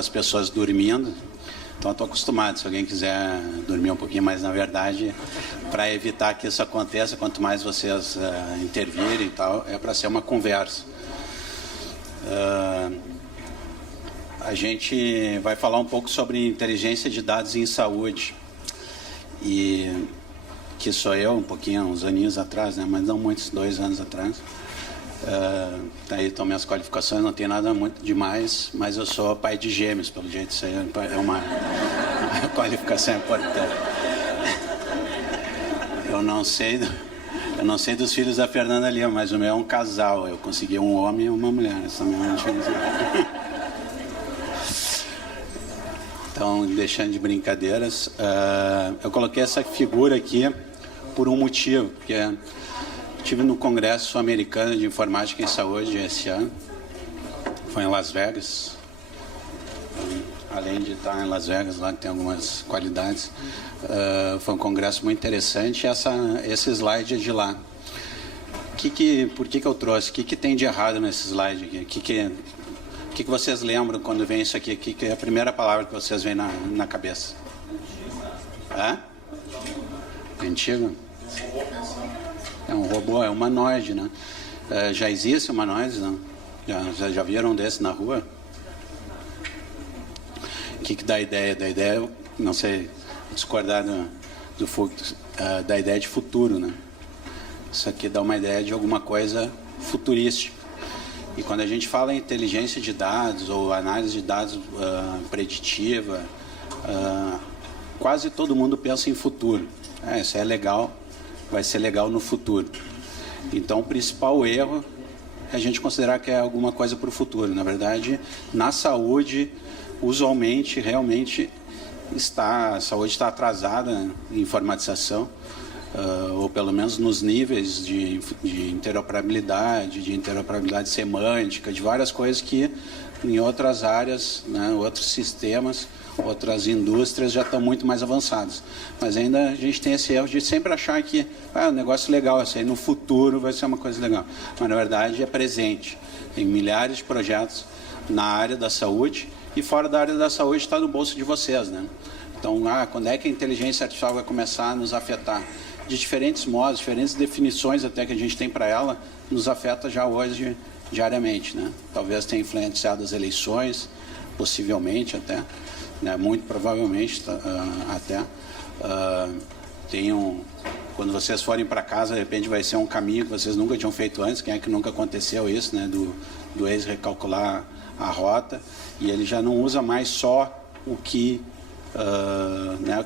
as pessoas dormindo. Então, estou acostumado, se alguém quiser dormir um pouquinho mais, na verdade, para evitar que isso aconteça, quanto mais vocês intervirem e tal, é para ser uma conversa. A gente vai falar um pouco sobre inteligência de dados em saúde, e que sou eu, um pouquinho, uns aninhos atrás, né? Mas não muitos, 2 anos atrás. Aí estão minhas qualificações, não tem nada muito demais, mas eu sou pai de gêmeos, pelo jeito isso aí é uma qualificação importante. Eu não sei dos filhos da Fernanda Lima, mas o meu é um casal, eu consegui um homem e uma mulher, essa é a minha diferença. Então, deixando de brincadeiras, eu coloquei essa figura aqui por um motivo, porque estive no Congresso Americano de Informática em Saúde esse ano, foi em Las Vegas. Além de estar em Las Vegas, lá que tem algumas qualidades, foi um congresso muito interessante. Esse slide é de lá. Por que eu trouxe? O que tem de errado nesse slide aqui? O que vocês lembram quando vem isso aqui? Que é a primeira palavra que vocês veem na cabeça? Antigo? É um robô, é humanoide, né? Já existe humanoides, não? Já viram desse na rua? O que dá a ideia? Da ideia, não sei, discordar da ideia de futuro, né? Isso aqui dá uma ideia de alguma coisa futurística. E quando a gente fala em inteligência de dados ou análise de dados preditiva, quase todo mundo pensa em futuro. Isso é legal, vai ser legal no futuro. Então, o principal erro é a gente considerar que é alguma coisa para o futuro. Na verdade, na saúde, usualmente, realmente, a saúde está atrasada em informatização, ou pelo menos nos níveis de interoperabilidade semântica, de várias coisas que em outras áreas, né, outros sistemas, outras indústrias já estão muito mais avançadas. Mas ainda a gente tem esse erro de sempre achar que um negócio legal, isso aí no futuro vai ser uma coisa legal. Mas na verdade é presente. Tem milhares de projetos na área da saúde e fora da área da saúde está no bolso de vocês, né? Então, quando é que a inteligência artificial vai começar a nos afetar? De diferentes modos, diferentes definições até que a gente tem para ela, nos afeta já hoje diariamente, né? Talvez tenha influenciado as eleições, possivelmente até, né? Muito provavelmente até. Quando vocês forem para casa, de repente vai ser um caminho que vocês nunca tinham feito antes. Quem é que nunca aconteceu isso, né? Do ex recalcular a rota, e ele já não usa mais só o que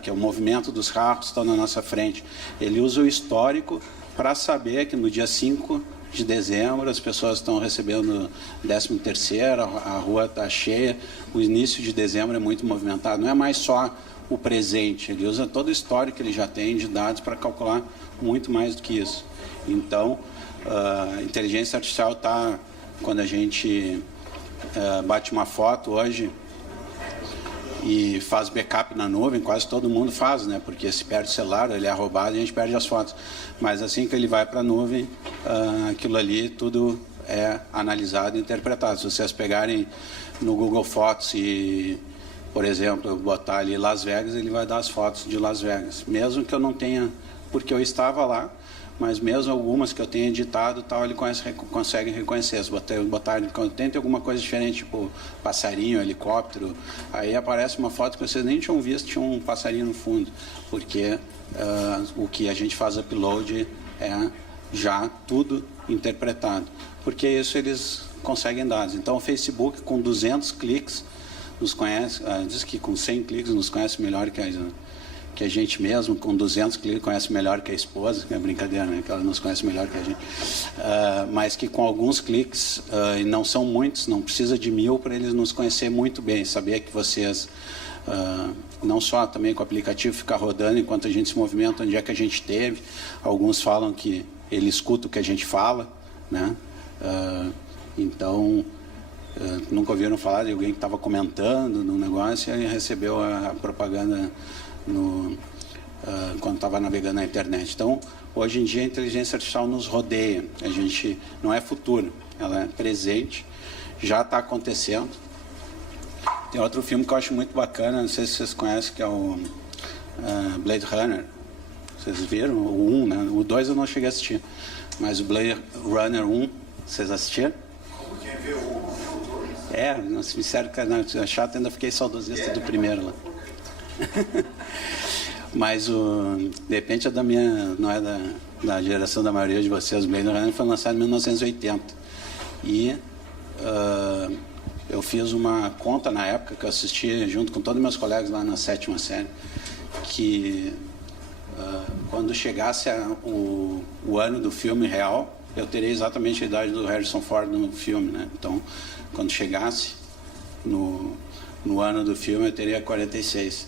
é o movimento dos carros que estão na nossa frente. Ele usa o histórico para saber que no dia 5 de dezembro as pessoas estão recebendo 13º, a rua está cheia, o início de dezembro é muito movimentado. Não é mais só o presente, ele usa todo o histórico que ele já tem de dados para calcular muito mais do que isso. Então, a inteligência artificial está, quando a gente bate uma foto hoje e faz backup na nuvem, quase todo mundo faz, né? Porque se perde o celular, ele é roubado e a gente perde as fotos. Mas assim que ele vai para a nuvem, aquilo ali tudo é analisado e interpretado. Se vocês pegarem no Google Fotos e, por exemplo, botar ali Las Vegas, ele vai dar as fotos de Las Vegas. Mesmo que eu não tenha, porque eu estava lá, mas mesmo algumas que eu tenha editado, tal, ele consegue reconhecer. Se botar quando tem alguma coisa diferente, tipo passarinho, helicóptero, aí aparece uma foto que vocês nem tinham visto, tinha um passarinho no fundo, porque o que a gente faz upload é já tudo interpretado. Porque isso eles conseguem dados. Então o Facebook com 200 cliques nos conhece, diz que com 100 cliques nos conhece melhor que a gente mesmo, com 200 cliques conhece melhor que a esposa, que é brincadeira, né? Que ela nos conhece melhor que a gente, mas que com alguns cliques, e não são muitos, não precisa de 1000 para eles nos conhecer muito bem, saber que vocês, não só também com o aplicativo ficar rodando enquanto a gente se movimenta, onde é que a gente esteve. Alguns falam que ele escuta o que a gente fala, né? Então, nunca ouviram falar de alguém que estava comentando no negócio e recebeu a propaganda quando estava navegando na internet. Então, hoje em dia a inteligência artificial nos rodeia. A gente não é futuro, ela é presente, já está acontecendo. Tem outro filme que eu acho muito bacana, não sei se vocês conhecem, que é o Blade Runner. Vocês viram? O 1, né? O 2 eu não cheguei a assistir. Mas o Blade Runner 1, vocês assistiram? Como quem vê o futuro? Não se me disseram que é chato, ainda fiquei saudosista do primeiro lá. Mas de repente não é da geração da maioria de vocês. O Blade Runner foi lançado em 1980. E eu fiz uma conta na época que eu assisti junto com todos meus colegas lá na 7ª série, que quando chegasse o ano do filme real, eu teria exatamente a idade do Harrison Ford no filme, né? Então, quando chegasse no ano do filme, eu teria 46.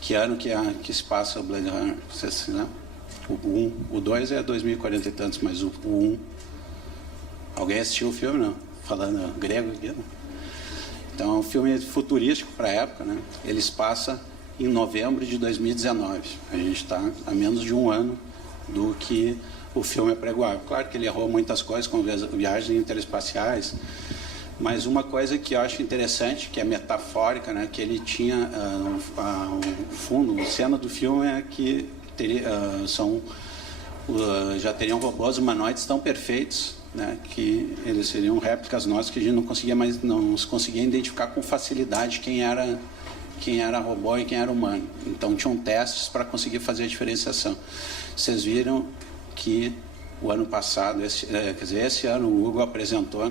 Que ano que se passa o Blade Runner? Vocês lembram? O 2 é 2040 e tantos, mas o 1... Alguém assistiu o filme, não? Falando grego aqui, não? Então, é um filme futurístico para a época, né? Eles passam em novembro de 2019. A gente está a menos de um ano do que o filme é pregoável. Claro que ele errou muitas coisas, como viagens interespaciais, mas uma coisa que eu acho interessante, que é metafórica, né? Que ele tinha o fundo, a cena do filme é que já teriam robôs humanoides tão perfeitos, né, que eles seriam réplicas nossas, que a gente não se conseguia identificar com facilidade quem era robô e quem era humano. Então tinham testes para conseguir fazer a diferenciação. Vocês viram que o ano passado, esse ano, o Google apresentou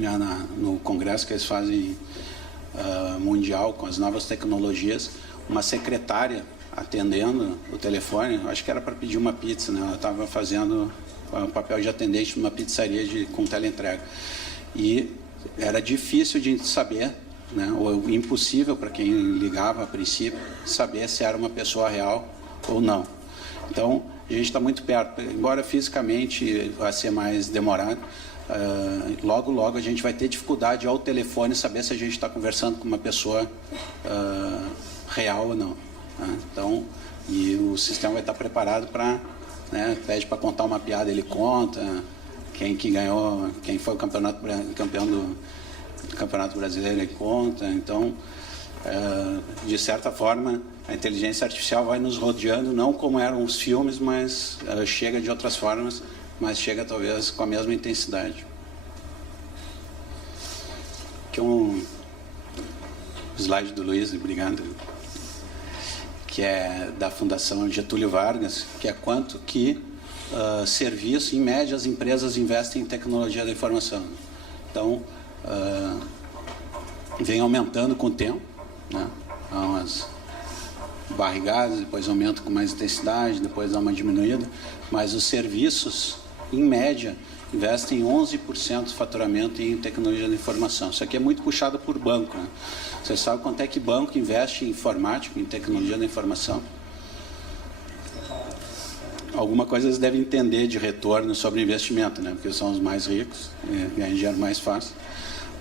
já no congresso que eles fazem mundial com as novas tecnologias, uma secretária atendendo o telefone. Acho que era para pedir uma pizza, né? Ela estava fazendo o papel de atendente numa pizzaria com teleentrega. E era difícil de saber, né, ou impossível para quem ligava a princípio, saber se era uma pessoa real ou não. Então, a gente está muito perto. Embora fisicamente vai ser mais demorado, logo a gente vai ter dificuldade ao telefone saber se a gente está conversando com uma pessoa real ou não. Né? Então, e o sistema vai estar preparado para... Né, pede para contar uma piada, ele conta, quem ganhou, quem foi o campeão do Campeonato Brasileiro, ele conta. Então, de certa forma, a inteligência artificial vai nos rodeando, não como eram os filmes, mas chega de outras formas, mas chega talvez com a mesma intensidade. Aqui um slide do Luiz, obrigado, que é da Fundação Getúlio Vargas, que é quanto que serviço, em média, as empresas investem em tecnologia da informação. Então, vem aumentando com o tempo, né? Há umas barrigadas, depois aumenta com mais intensidade, depois dá uma diminuída, mas os serviços, em média, investem 11% do faturamento em tecnologia da informação. Isso aqui é muito puxado por banco, né? Você sabe quanto é que banco investe em informática, em tecnologia da informação? Alguma coisa eles devem entender de retorno sobre investimento, né? Porque são os mais ricos, ganham dinheiro mais fácil.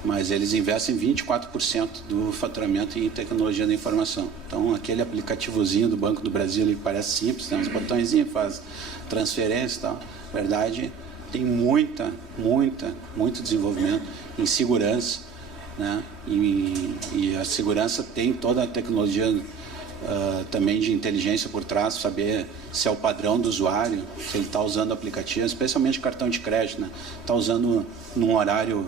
Mas eles investem 24% do faturamento em tecnologia da informação. Então, aquele aplicativozinho do Banco do Brasil, ele parece simples, tem uns botõezinhos, faz transferência e tal. Na verdade, tem muito desenvolvimento em segurança, né? E a segurança tem toda a tecnologia também de inteligência por trás, saber se é o padrão do usuário, se ele está usando o aplicativo, especialmente cartão de crédito, né? Está usando num horário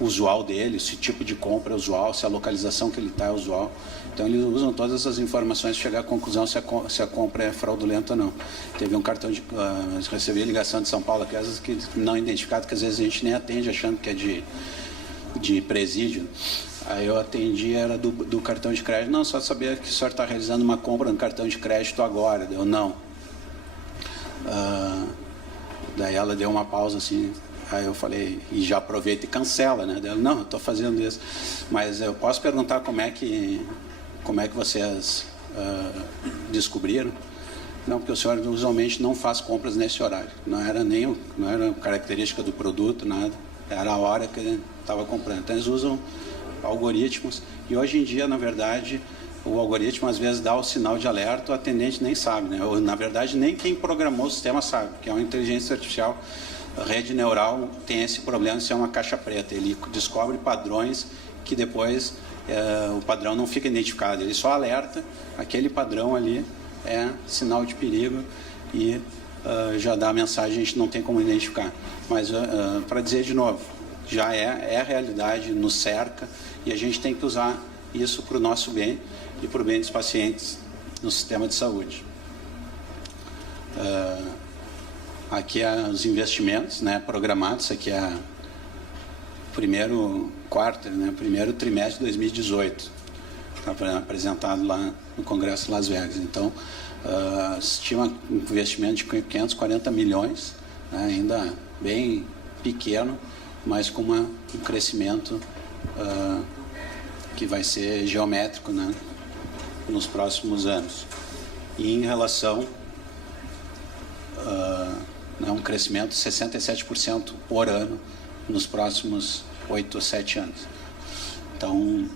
usual dele, se o tipo de compra é usual, se a localização que ele está é usual. Então eles usam todas essas informações para chegar à conclusão se a compra é fraudulenta ou não. Teve um cartão de... recebi a ligação de São Paulo, que às vezes que não identificado, que às vezes a gente nem atende achando que é de presídio. Aí eu atendi, era do cartão de crédito. Não, só saber que o senhor está realizando uma compra no cartão de crédito agora. Eu não. Daí ela deu uma pausa assim. Aí eu falei, e já aproveita e cancela, né? Ela, não, eu estou fazendo isso. Mas eu posso perguntar como é que vocês descobriram? Não, porque o senhor usualmente não faz compras nesse horário. Não era característica do produto, nada. Era a hora que ele estava comprando. Então eles usam algoritmos. E hoje em dia, na verdade, o algoritmo às vezes dá o sinal de alerta, o atendente nem sabe, né? Ou, na verdade, nem quem programou o sistema sabe, porque é uma inteligência artificial. A rede neural tem esse problema de ser uma caixa preta. Ele descobre padrões que depois o padrão não fica identificado, ele só alerta, aquele padrão ali é sinal de perigo e já dá a mensagem, a gente não tem como identificar. Mas, para dizer de novo, já é a realidade, nos cerca, e a gente tem que usar isso para o nosso bem e para o bem dos pacientes no sistema de saúde. Aqui os investimentos, né, programados, aqui é primeiro trimestre de 2018, apresentado lá no Congresso de Las Vegas. Então, estima um investimento de 540 milhões, né, ainda bem pequeno, mas com um crescimento que vai ser geométrico, né, nos próximos anos. E em relação um crescimento de 67% por ano nos próximos 8 ou 7 anos. Então,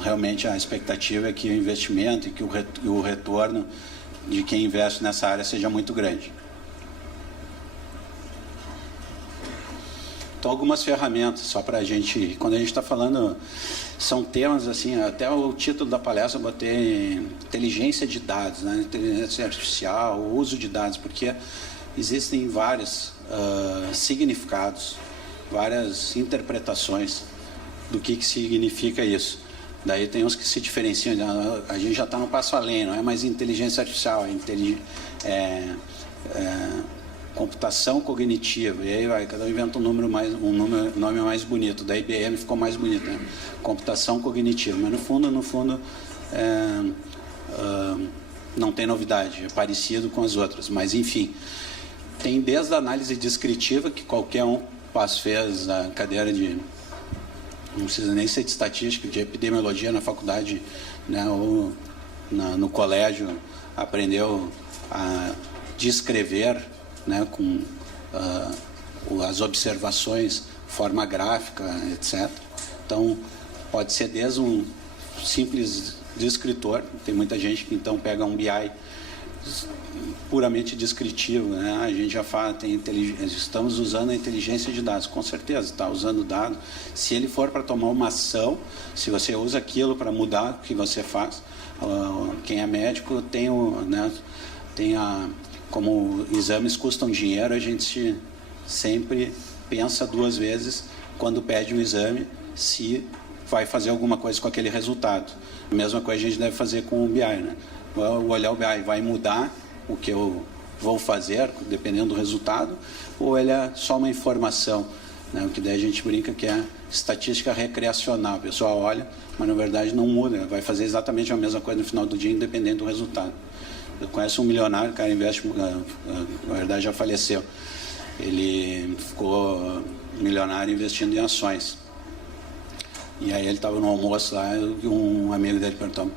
realmente a expectativa é que o investimento e que o retorno de quem investe nessa área seja muito grande. Então, algumas ferramentas, só para a gente... Quando a gente está falando, são temas assim, até o título da palestra eu botei inteligência de dados, né? Inteligência artificial, o uso de dados, porque existem vários significados, várias interpretações do que significa isso. Daí tem uns que se diferenciam, a gente já está no passo além, não é mais inteligência artificial, computação cognitiva, e aí cada um inventa um nome mais bonito, da IBM ficou mais bonito, né? Computação cognitiva, mas no fundo não tem novidade, é parecido com as outras, mas enfim, tem desde a análise descritiva, que qualquer um fez a cadeira de, não precisa nem ser de estatística, de epidemiologia na faculdade, né, ou no colégio, aprendeu a descrever, né, com as observações, forma gráfica, etc. Então, pode ser desde um simples descritor, tem muita gente que então pega um BI puramente descritivo, né? A gente já fala, estamos usando a inteligência de dados, com certeza, está usando dado. Se ele for para tomar uma ação, se você usa aquilo para mudar o que você faz, quem é médico como exames custam dinheiro, a gente sempre pensa 2 vezes quando pede um exame, se vai fazer alguma coisa com aquele resultado. A mesma coisa a gente deve fazer com o BI, né? Vou olhar o BI, vai mudar o que eu vou fazer, dependendo do resultado, ou ele é só uma informação, né? O que daí a gente brinca que é estatística recreacional. A pessoa olha, mas na verdade não muda, vai fazer exatamente a mesma coisa no final do dia, independente do resultado. Eu conheço um milionário, o cara investe, na verdade já faleceu, ele ficou milionário investindo em ações. E aí ele estava no almoço lá, e um amigo dele perguntou: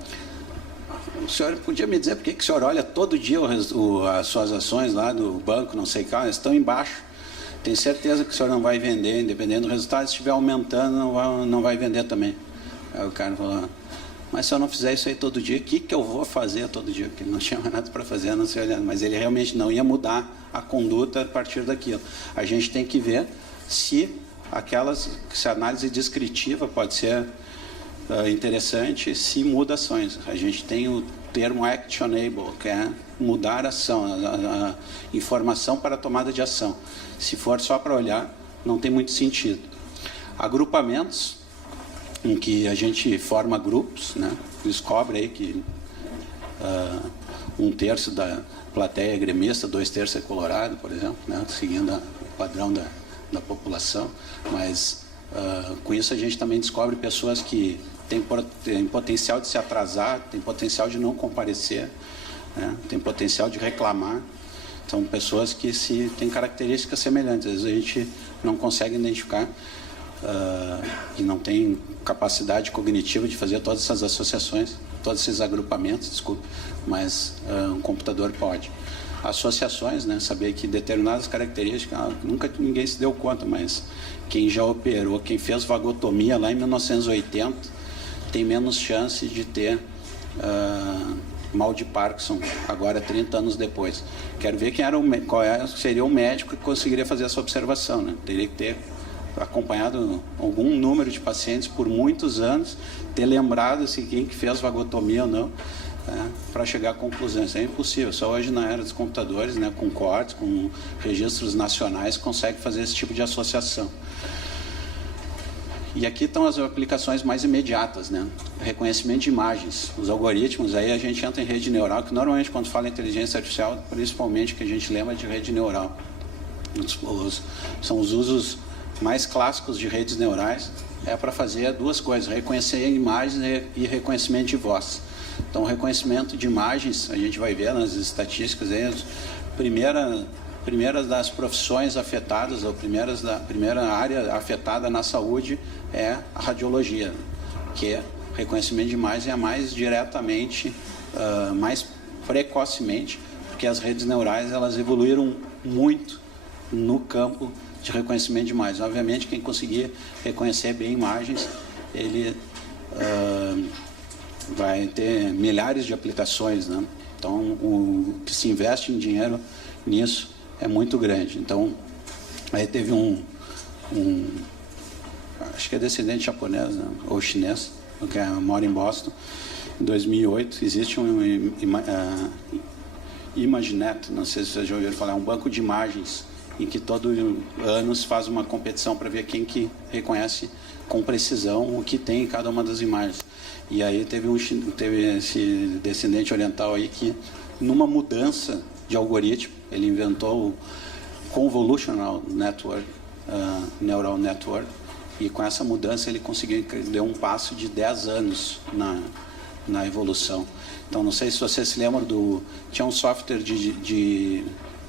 o senhor podia me dizer por que o senhor olha todo dia as suas ações lá do banco, não sei qual, estão embaixo? Tenho certeza que o senhor não vai vender, independente do resultado, se estiver aumentando, não vai vender também. Aí o cara falou: mas se eu não fizer isso aí todo dia, o que eu vou fazer todo dia? Porque ele não tinha mais nada para fazer, não sei olhando. Mas ele realmente não ia mudar a conduta a partir daquilo. A gente tem que ver se a análise descritiva pode ser interessante, se muda ações. A gente tem o termo actionable, que é mudar a ação, a informação para a tomada de ação. Se for só para olhar, não tem muito sentido. Agrupamentos, em que a gente forma grupos, né? Descobre aí que 1/3 da plateia é gremista, 2/3 é colorado, por exemplo, né? Seguindo o padrão da população, mas com isso a gente também descobre pessoas que têm potencial de se atrasar, têm potencial de não comparecer, né? Tem potencial de reclamar. São pessoas que têm características semelhantes, às vezes a gente não consegue identificar e não tem capacidade cognitiva de fazer todas essas associações, todos esses agrupamentos, desculpe, mas um computador pode. Associações, né, saber que determinadas características, nunca ninguém se deu conta, mas quem já operou, quem fez vagotomia lá em 1980, tem menos chance de ter mal de Parkinson, agora 30 anos depois. Quero ver qual seria o médico que conseguiria fazer essa observação, né? Teria que ter acompanhado algum número de pacientes por muitos anos, ter lembrado se quem que fez vagotomia ou não, para chegar a conclusões. É impossível. Só hoje na era dos computadores, né, com cortes, com registros nacionais, consegue fazer esse tipo de associação. E aqui estão as aplicações mais imediatas, né? Reconhecimento de imagens. Os algoritmos, aí a gente entra em rede neural, que normalmente quando fala em inteligência artificial, principalmente que a gente lembra de rede neural. São os usos mais clássicos de redes neurais, para fazer duas coisas, reconhecer imagens e reconhecimento de voz. Então, reconhecimento de imagens, a gente vai ver nas estatísticas, aí, primeiras das profissões afetadas, ou primeira área afetada na saúde é a radiologia, que é reconhecimento de imagens é mais diretamente, mais precocemente, porque as redes neurais elas evoluíram muito no campo de reconhecimento de imagens. Obviamente, quem conseguir reconhecer bem imagens, ele vai ter milhares de aplicações, né? Então, o que se investe em dinheiro nisso é muito grande. Então, aí teve acho que é descendente japonês, né, ou chinês, que mora em Boston, em 2008, existe ImageNet, não sei se vocês já ouviram falar, é um banco de imagens, em que todo ano se faz uma competição para ver quem que reconhece com precisão o que tem em cada uma das imagens. E aí teve esse descendente oriental aí que, numa mudança de algoritmo, ele inventou o Convolutional Network, Neural Network, e com essa mudança ele conseguiu dar um passo de 10 anos na evolução. Então, não sei se vocês se lembram tinha um software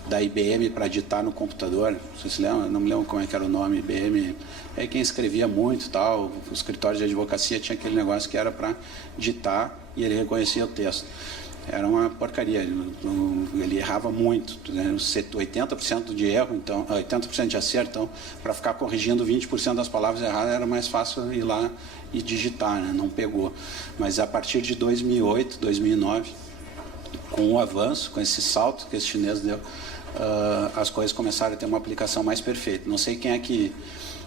da IBM para digitar no computador, vocês se lembram? Não me lembro como é que era o nome, IBM, é quem escrevia muito e tal, o escritório de advocacia tinha aquele negócio que era para digitar e ele reconhecia o texto. Era uma porcaria, ele errava muito, né? 80% de erro, então, 80% de acerto, então, para ficar corrigindo 20% das palavras erradas era mais fácil ir lá e digitar, né? Não pegou. Mas a partir de 2008, 2009, com o avanço, com esse salto que esse chinês deu, as coisas começaram a ter uma aplicação mais perfeita. Não sei quem é que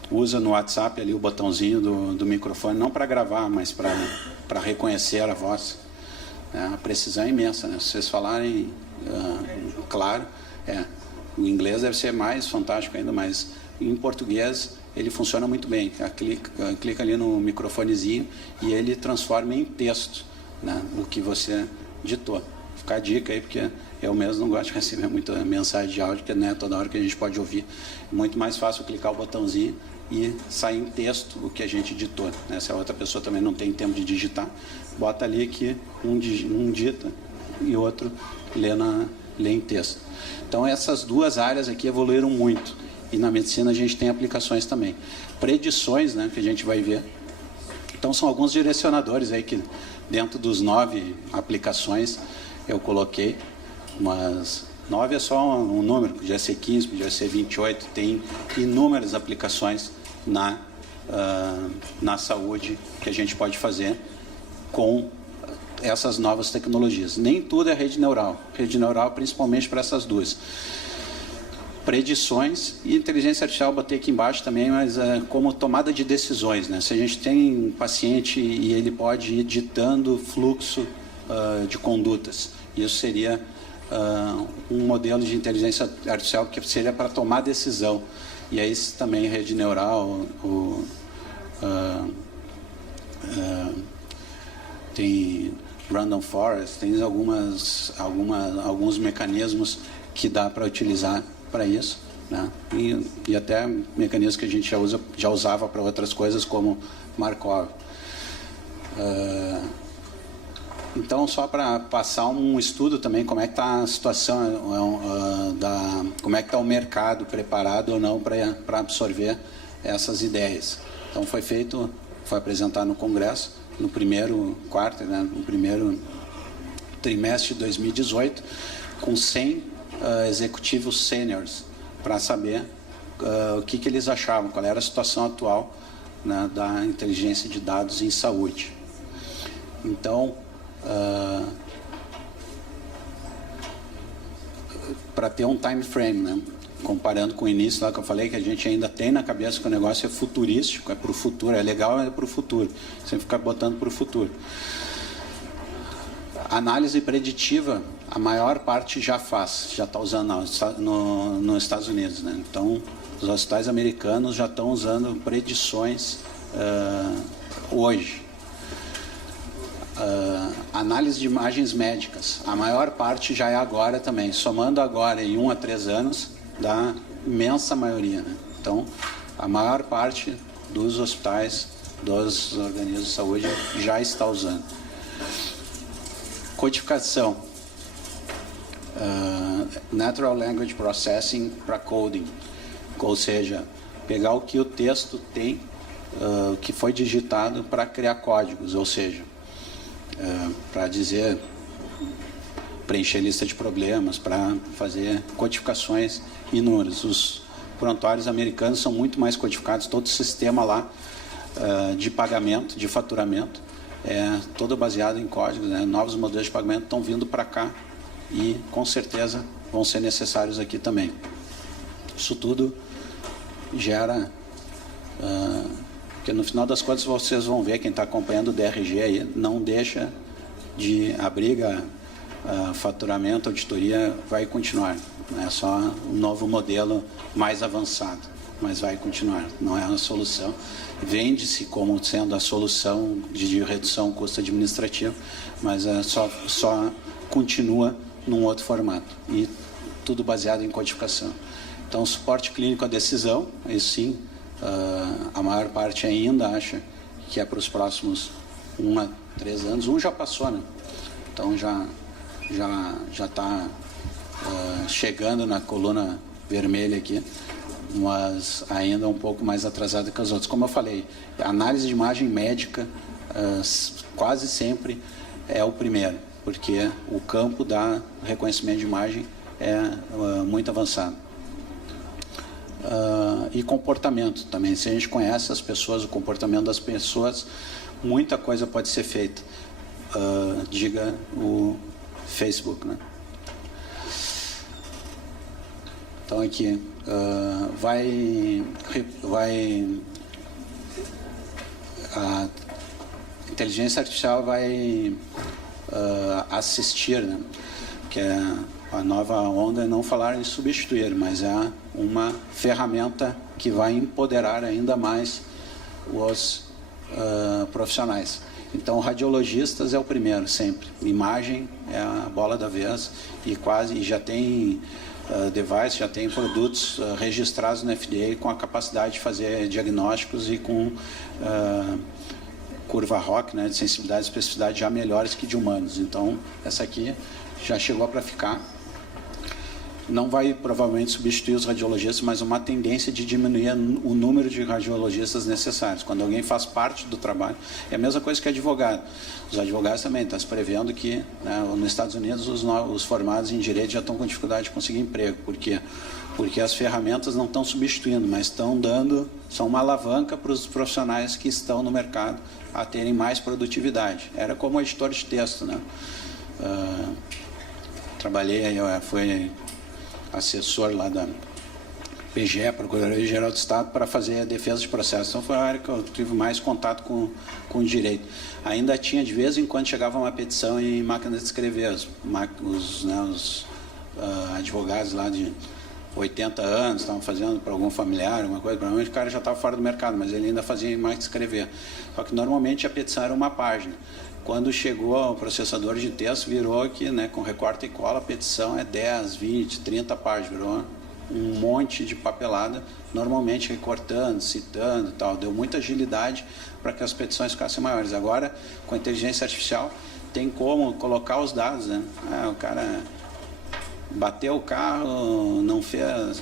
usa no WhatsApp ali o botãozinho do microfone, não para gravar, mas para reconhecer a voz. A precisão é imensa, né? Se vocês falarem claro, o inglês deve ser mais fantástico ainda, mas em português ele funciona muito bem. Clica ali no microfonezinho e ele transforma em texto, né, o que você ditou. Fica a dica aí, porque eu mesmo não gosto de receber muita mensagem de áudio, porque não é toda hora que a gente pode ouvir. É muito mais fácil clicar o botãozinho e sair em texto o que a gente ditou, né? Se a outra pessoa também não tem tempo de digitar, bota ali que um digita e outro lê em texto. Então, essas duas áreas aqui evoluíram muito. E na medicina a gente tem aplicações também. Predições, né, que a gente vai ver. Então, são alguns direcionadores aí que, dentro dos 9 aplicações, eu coloquei, mas 9 é só um número, podia ser 15, podia ser 28, tem inúmeras aplicações na saúde que a gente pode fazer com essas novas tecnologias. Nem tudo é rede neural principalmente para essas duas. Predições e inteligência artificial, botei aqui embaixo também, mas como tomada de decisões, né? Se a gente tem um paciente e ele pode ir ditando fluxo de condutas, isso seria um modelo de inteligência artificial que seria para tomar decisão. E aí também rede neural, tem random forest, tem alguns mecanismos que dá para utilizar para isso, né? E até mecanismos que a gente já usava para outras coisas, como Markov. Então, só para passar um estudo também, como é que está a situação, como é que está o mercado preparado ou não para absorver essas ideias. Então, foi apresentado no Congresso, no primeiro quarto, né, no primeiro trimestre de 2018, com 100 executivos sêniores, para saber o que eles achavam, qual era a situação atual, né, da inteligência de dados em saúde. Então, para ter um time frame, né? comparando com o início lá que eu falei, que a gente ainda tem na cabeça que o negócio é futurístico, é para o futuro, é legal, é para o futuro. Sempre ficar botando para o futuro. Análise preditiva, a maior parte já faz, já está usando nos Estados Unidos, né? Então, os hospitais americanos já estão usando predições hoje. Análise de imagens médicas, a maior parte já é agora também, somando agora em 1 a 3 anos, da imensa maioria, né? Então, a maior parte dos hospitais, dos organismos de saúde já está usando. Codificação, Natural Language Processing para coding, ou seja, pegar o que o texto tem, que foi digitado para criar códigos, ou seja, para dizer, preencher lista de problemas, para fazer codificações e números. Os prontuários americanos são muito mais codificados, todo o sistema lá de pagamento, de faturamento, é todo baseado em códigos, né? Novos modelos de pagamento estão vindo para cá e com certeza vão ser necessários aqui também. Isso tudo gera, porque no final das contas vocês vão ver, quem está acompanhando o DRG aí, não deixa de abrir faturamento, auditoria vai continuar, não é só um novo modelo mais avançado, mas vai continuar, não é uma solução. Vende-se como sendo a solução de redução do custo administrativo, mas só continua num outro formato e tudo baseado em codificação. Então, suporte clínico à decisão, isso sim, a maior parte ainda acha que é para os próximos 1 a 3 anos. Já passou, né? Então já está chegando na coluna vermelha aqui, mas ainda um pouco mais atrasado que os outros. Como eu falei, a análise de imagem médica quase sempre é o primeiro, porque o campo da reconhecimento de imagem é muito avançado. E comportamento também. Se a gente conhece as pessoas, o comportamento das pessoas, muita coisa pode ser feita. Diga o Facebook, né? Então aqui a inteligência artificial vai assistir, né? Que é a nova onda, é não falar em substituir, mas é uma ferramenta que vai empoderar ainda mais os profissionais. Então, radiologistas é o primeiro, sempre. Imagem é a bola da vez e já tem device, já tem produtos registrados no FDA com a capacidade de fazer diagnósticos e com curva ROC, né, de sensibilidade e especificidade já melhores que de humanos. Então, essa aqui já chegou para ficar. Não vai provavelmente substituir os radiologistas, mas uma tendência de diminuir o número de radiologistas necessários. Quando alguém faz parte do trabalho, é a mesma coisa que advogado. Os advogados também estão se prevendo que, né, nos Estados Unidos, os formados em direito já estão com dificuldade de conseguir emprego. Por quê? Porque as ferramentas não estão substituindo, mas são uma alavanca para os profissionais que estão no mercado a terem mais produtividade. Era como editor de texto, né? Fui assessor lá da PGE, Procuradoria-Geral do Estado, para fazer a defesa de processo. Então foi a área que eu tive mais contato com o direito. Ainda tinha, de vez em quando, chegava uma petição em máquina de escrever. Os advogados lá de 80 anos estavam fazendo para algum familiar, alguma coisa, provavelmente o cara já estava fora do mercado, mas ele ainda fazia em máquina de escrever. Só que normalmente a petição era uma página. Quando chegou ao processador de texto, virou que, né, com recorte e cola, a petição é 10, 20, 30 páginas, virou um monte de papelada, normalmente recortando, citando e tal. Deu muita agilidade para que as petições ficassem maiores. Agora, com a inteligência artificial, tem como colocar os dados, né? O cara bateu o carro, não fez,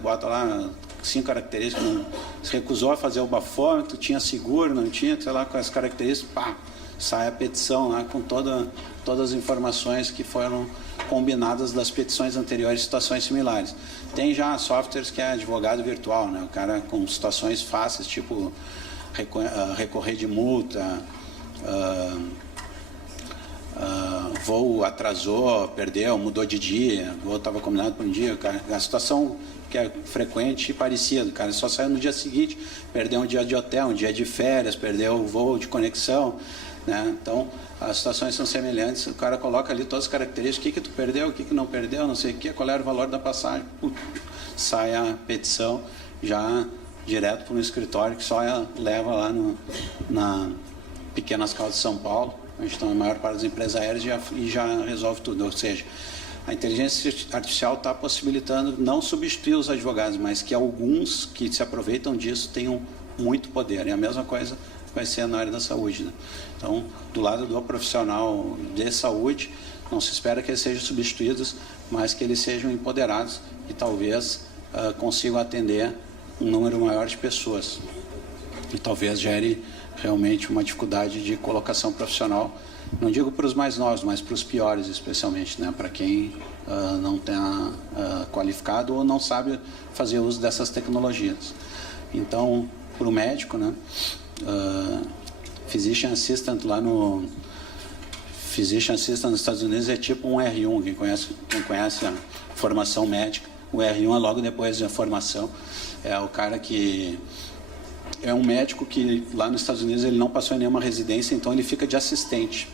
bota lá 5 características, se recusou a fazer o bafômetro, tinha seguro, não tinha, sei lá, com as características, pá, sai a petição lá com todas as informações que foram combinadas das petições anteriores, situações similares. Tem já softwares que é advogado virtual, né? O cara com situações fáceis, tipo recorrer de multa, voo atrasou, perdeu, mudou de dia, o voo estava combinado para um dia, cara, a situação que é frequente e parecida, cara, só saiu no dia seguinte, perdeu um dia de hotel, um dia de férias, perdeu o voo de conexão, né? Então, as situações são semelhantes, o cara coloca ali todas as características, o que tu perdeu, o que não perdeu, não sei o que, qual era o valor da passagem, sai a petição já direto para um escritório que só leva lá na Pequenas Causas de São Paulo, onde estão a maior parte das empresas aéreas e já resolve tudo, ou seja, a inteligência artificial está possibilitando não substituir os advogados, mas que alguns que se aproveitam disso tenham muito poder. E a mesma coisa vai ser na área da saúde, né? Então, do lado do profissional de saúde, não se espera que eles sejam substituídos, mas que eles sejam empoderados e talvez consigam atender um número maior de pessoas. E talvez gere realmente uma dificuldade de colocação profissional, não digo para os mais novos, mas para os piores especialmente, né? Para quem não tenha qualificado ou não sabe fazer uso dessas tecnologias. Então, para o médico, né? Physician Assistant lá no Physician Assistant nos Estados Unidos é tipo um R1, quem conhece a formação médica, o R1 é logo depois da formação, é o cara que é um médico que lá nos Estados Unidos ele não passou em nenhuma residência, então ele fica de assistente.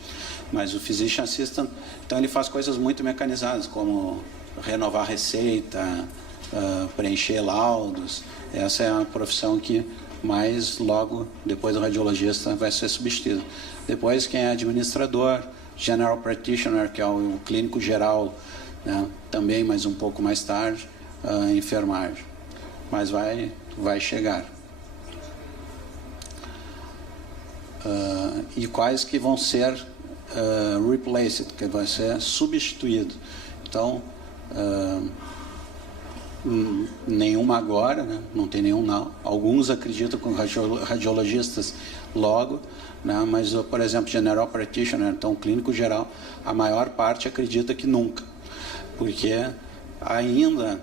Mas o Physician Assistant, então ele faz coisas muito mecanizadas, como renovar receita, preencher laudos. Essa é a profissão que mais logo depois do radiologista vai ser substituído. Depois quem é administrador, General Practitioner, que é o clínico geral, né? Também mais um pouco mais tarde, enfermagem. Mas vai chegar. E quais que vão ser replaced, que vai ser substituído. Então, nenhuma agora, né? Não tem nenhum não. Alguns acreditam com radiologistas logo, né? Mas, por exemplo, General Practitioner, então clínico geral, a maior parte acredita que nunca. Porque ainda,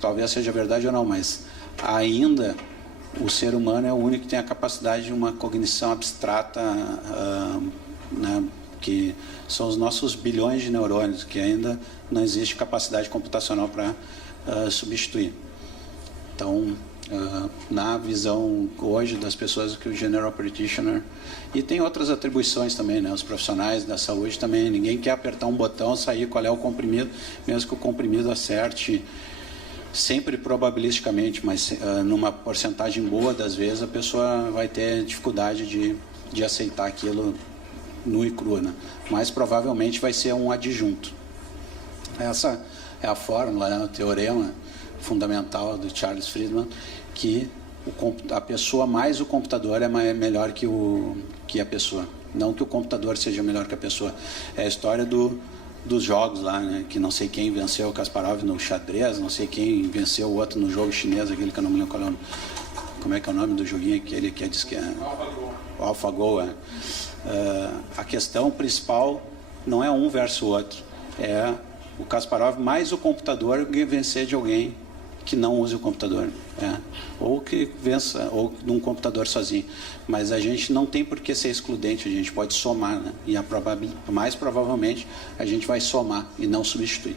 talvez seja verdade ou não, mas ainda o ser humano é o único que tem a capacidade de uma cognição abstrata, né, que são os nossos bilhões de neurônios, que ainda não existe capacidade computacional para substituir. Então, na visão hoje das pessoas que o General Practitioner, e tem outras atribuições também, né, os profissionais da saúde também, ninguém quer apertar um botão, sair qual é o comprimido, mesmo que o comprimido acerte sempre probabilisticamente, mas numa porcentagem boa das vezes a pessoa vai ter dificuldade de aceitar aquilo nu e cru, né? Mas provavelmente vai ser um adjunto. Essa é a fórmula, né, o teorema fundamental do Charles Friedman, que a pessoa mais o computador é melhor que a pessoa. Não que o computador seja melhor que a pessoa. É a história dos jogos lá, né? Que não sei quem venceu o Kasparov no xadrez, não sei quem venceu o outro no jogo chinês, aquele que eu não me lembro qual é como é que é o nome do joguinho, aquele que diz que é AlphaGo. A questão principal não é um versus o outro, é o Kasparov mais o computador vencer de alguém que não use o computador, ou que vença, ou num computador sozinho. Mas a gente não tem por que ser excludente, a gente pode somar, né? E mais provavelmente a gente vai somar e não substituir.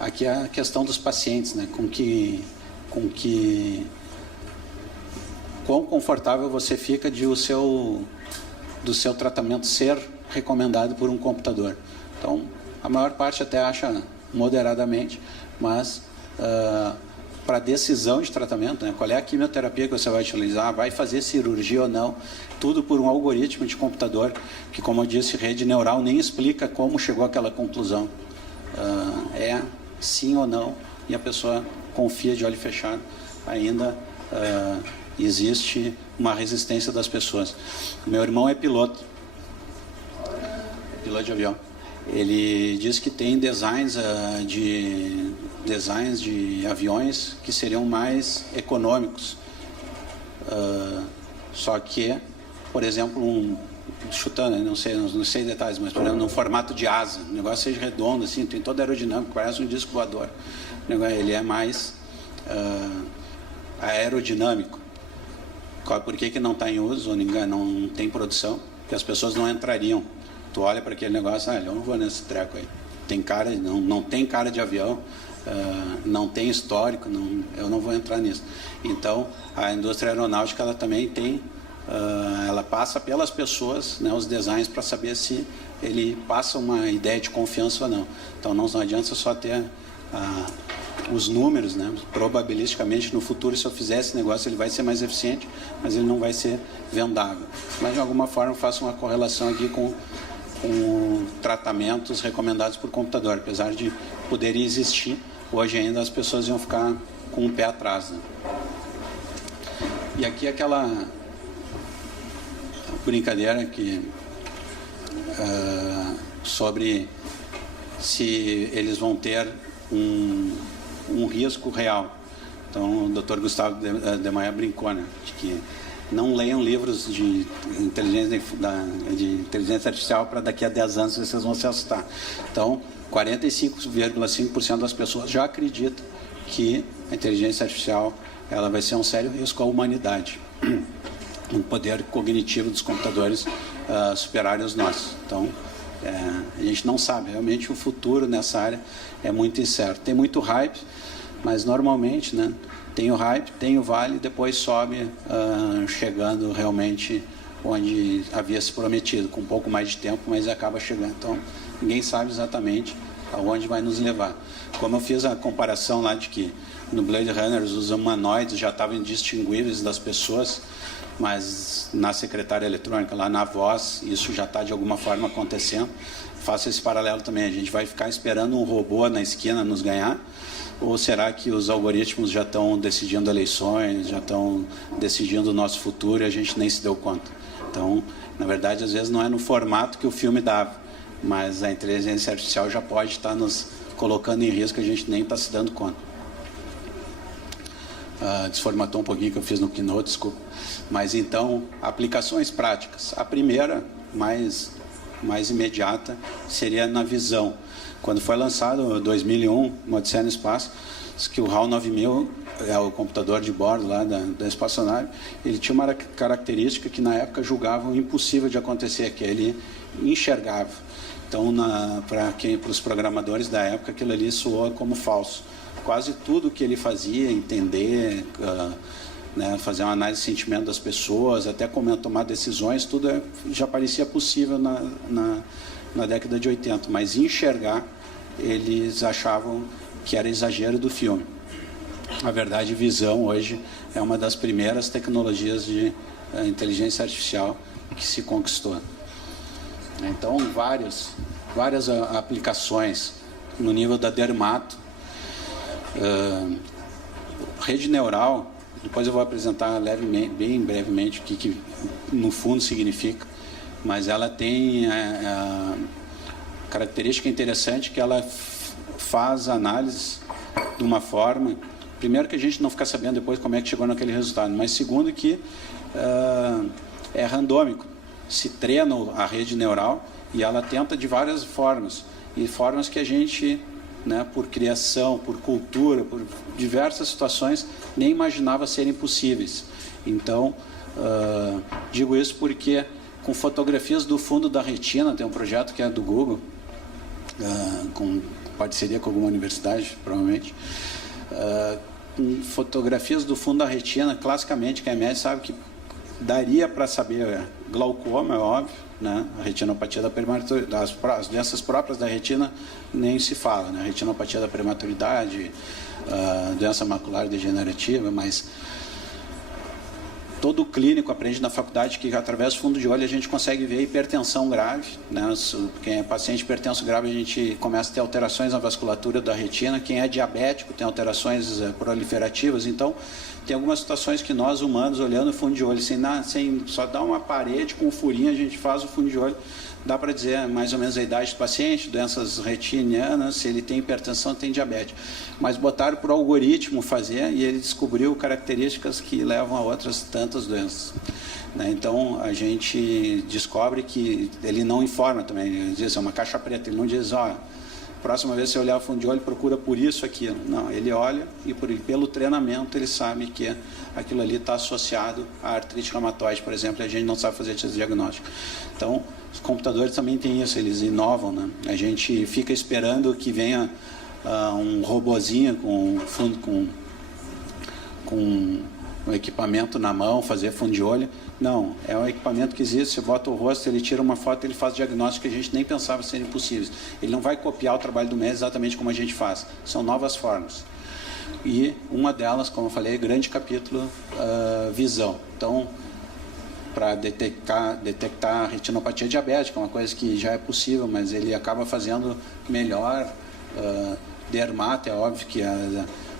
Aqui é a questão dos pacientes, né? Quão confortável você fica do seu tratamento ser recomendado por um computador. Então, a maior parte até acha moderadamente, mas para decisão de tratamento, né, qual é a quimioterapia que você vai utilizar, vai fazer cirurgia ou não, tudo por um algoritmo de computador que, como eu disse, rede neural nem explica como chegou àquela conclusão. É sim ou não, e a pessoa confia de olho fechado. Ainda existe uma resistência das pessoas. Meu irmão é piloto de avião. Ele diz que tem designs de aviões que seriam mais econômicos. Só que, por exemplo, chutando, não sei detalhes, mas por exemplo, num formato de asa, o negócio seja redondo, assim, tem toda a aerodinâmica, parece um disco voador. Ele é mais aerodinâmico. Por que não está em uso, não tem produção? Porque as pessoas não entrariam. Tu olha para aquele negócio, eu não vou nesse treco aí. Tem cara, não tem cara de avião, não tem histórico, eu não vou entrar nisso. Então, a indústria aeronáutica, ela também tem, ela passa pelas pessoas, né, os designs, para saber se ele passa uma ideia de confiança ou não. Então, não adianta só ter os números, né? Probabilisticamente, no futuro, se eu fizer esse negócio, ele vai ser mais eficiente, mas ele não vai ser vendável. Mas, de alguma forma, eu faço uma correlação aqui com tratamentos recomendados por computador. Apesar de poderem existir, hoje ainda as pessoas iam ficar com o pé atrás, né? E aqui aquela brincadeira que sobre se eles vão ter um risco real. Então, o Dr. Gustavo de Maia brincou, né, de que não leiam livros de inteligência artificial para daqui a 10 anos vocês vão se assustar. Então, 45,5% das pessoas já acreditam que a inteligência artificial ela vai ser um sério risco à humanidade. O poder cognitivo dos computadores superarem os nossos. Então, a gente não sabe. Realmente, o futuro nessa área é muito incerto. Tem muito hype, mas normalmente, né, tem o hype, tem o vale, depois sobe, chegando realmente onde havia se prometido, com um pouco mais de tempo, mas acaba chegando. Então, ninguém sabe exatamente aonde vai nos levar. Como eu fiz a comparação lá de que no Blade Runner os humanoides já estavam indistinguíveis das pessoas, mas na secretária eletrônica, lá na voz, isso já está de alguma forma acontecendo. Faço esse paralelo também. A gente vai ficar esperando um robô na esquina nos ganhar? Ou será que os algoritmos já estão decidindo eleições, já estão decidindo o nosso futuro e a gente nem se deu conta? Então, na verdade, às vezes não é no formato que o filme dava, mas a inteligência artificial já pode estar nos colocando em risco, a gente nem está se dando conta. Desformatou um pouquinho que eu fiz no Keynote, desculpa. Mas então, aplicações práticas. A primeira, mais imediata, seria na visão. Quando foi lançado em 2001, uma Odisseia no Espaço, que o HAL 9000, o computador de bordo lá da espaçonave, ele tinha uma característica que na época julgavam impossível de acontecer, que ele enxergava. Então, para os programadores da época, aquilo ali soou como falso. Quase tudo que ele fazia, entender, né, fazer uma análise de sentimento das pessoas, até como tomar decisões, tudo já parecia possível na década de 80, mas enxergar, eles achavam que era exagero do filme. Na verdade, visão hoje é uma das primeiras tecnologias de inteligência artificial que se conquistou. Então, várias aplicações no nível da dermato. Rede neural, depois eu vou apresentar bem brevemente o que no fundo significa, mas ela tem a característica interessante que ela faz análise de uma forma, primeiro que a gente não fica sabendo depois como é que chegou naquele resultado, mas segundo que é randômico, se treina a rede neural e ela tenta de várias formas, e formas que a gente, né, por criação, por cultura, por diversas situações, nem imaginava serem possíveis. Então, digo isso porque com fotografias do fundo da retina, tem um projeto que é do Google, com parceria com alguma universidade, provavelmente, com fotografias do fundo da retina, classicamente, quem é médico sabe que daria para saber glaucoma, é óbvio, né? A retinopatia da prematuridade, as doenças próprias da retina nem se fala, né? A retinopatia da prematuridade, doença macular degenerativa, mas todo clínico aprende na faculdade que através do fundo de olho a gente consegue ver hipertensão grave, né? Quem é paciente hipertenso grave, a gente começa a ter alterações na vasculatura da retina. Quem é diabético tem alterações proliferativas. Então, tem algumas situações que nós humanos, olhando o fundo de olho, sem só dar uma parede com um furinho, a gente faz o fundo de olho, dá para dizer mais ou menos a idade do paciente, doenças retinianas, se ele tem hipertensão, tem diabetes. Mas botaram para o algoritmo fazer e ele descobriu características que levam a outras tantas doenças. Então, a gente descobre que ele não informa também, ele diz, é uma caixa preta, ele não diz, próxima vez que você olhar o fundo de olho, procura por isso, aquilo. Não, ele olha e pelo treinamento ele sabe que aquilo ali está associado à artrite reumatoide, por exemplo, e a gente não sabe fazer esse diagnóstico. Então, os computadores também têm isso, eles inovam, né? A gente fica esperando que venha um robozinho com um equipamento na mão, fazer fundo de olho. Não, é um equipamento que existe, você bota o rosto, ele tira uma foto, ele faz diagnóstico que a gente nem pensava serem possíveis. Ele não vai copiar o trabalho do médico exatamente como a gente faz, são novas formas. E uma delas, como eu falei, grande capítulo, visão. Então, para detectar a retinopatia diabética, uma coisa que já é possível, mas ele acaba fazendo melhor. Dermato, é óbvio que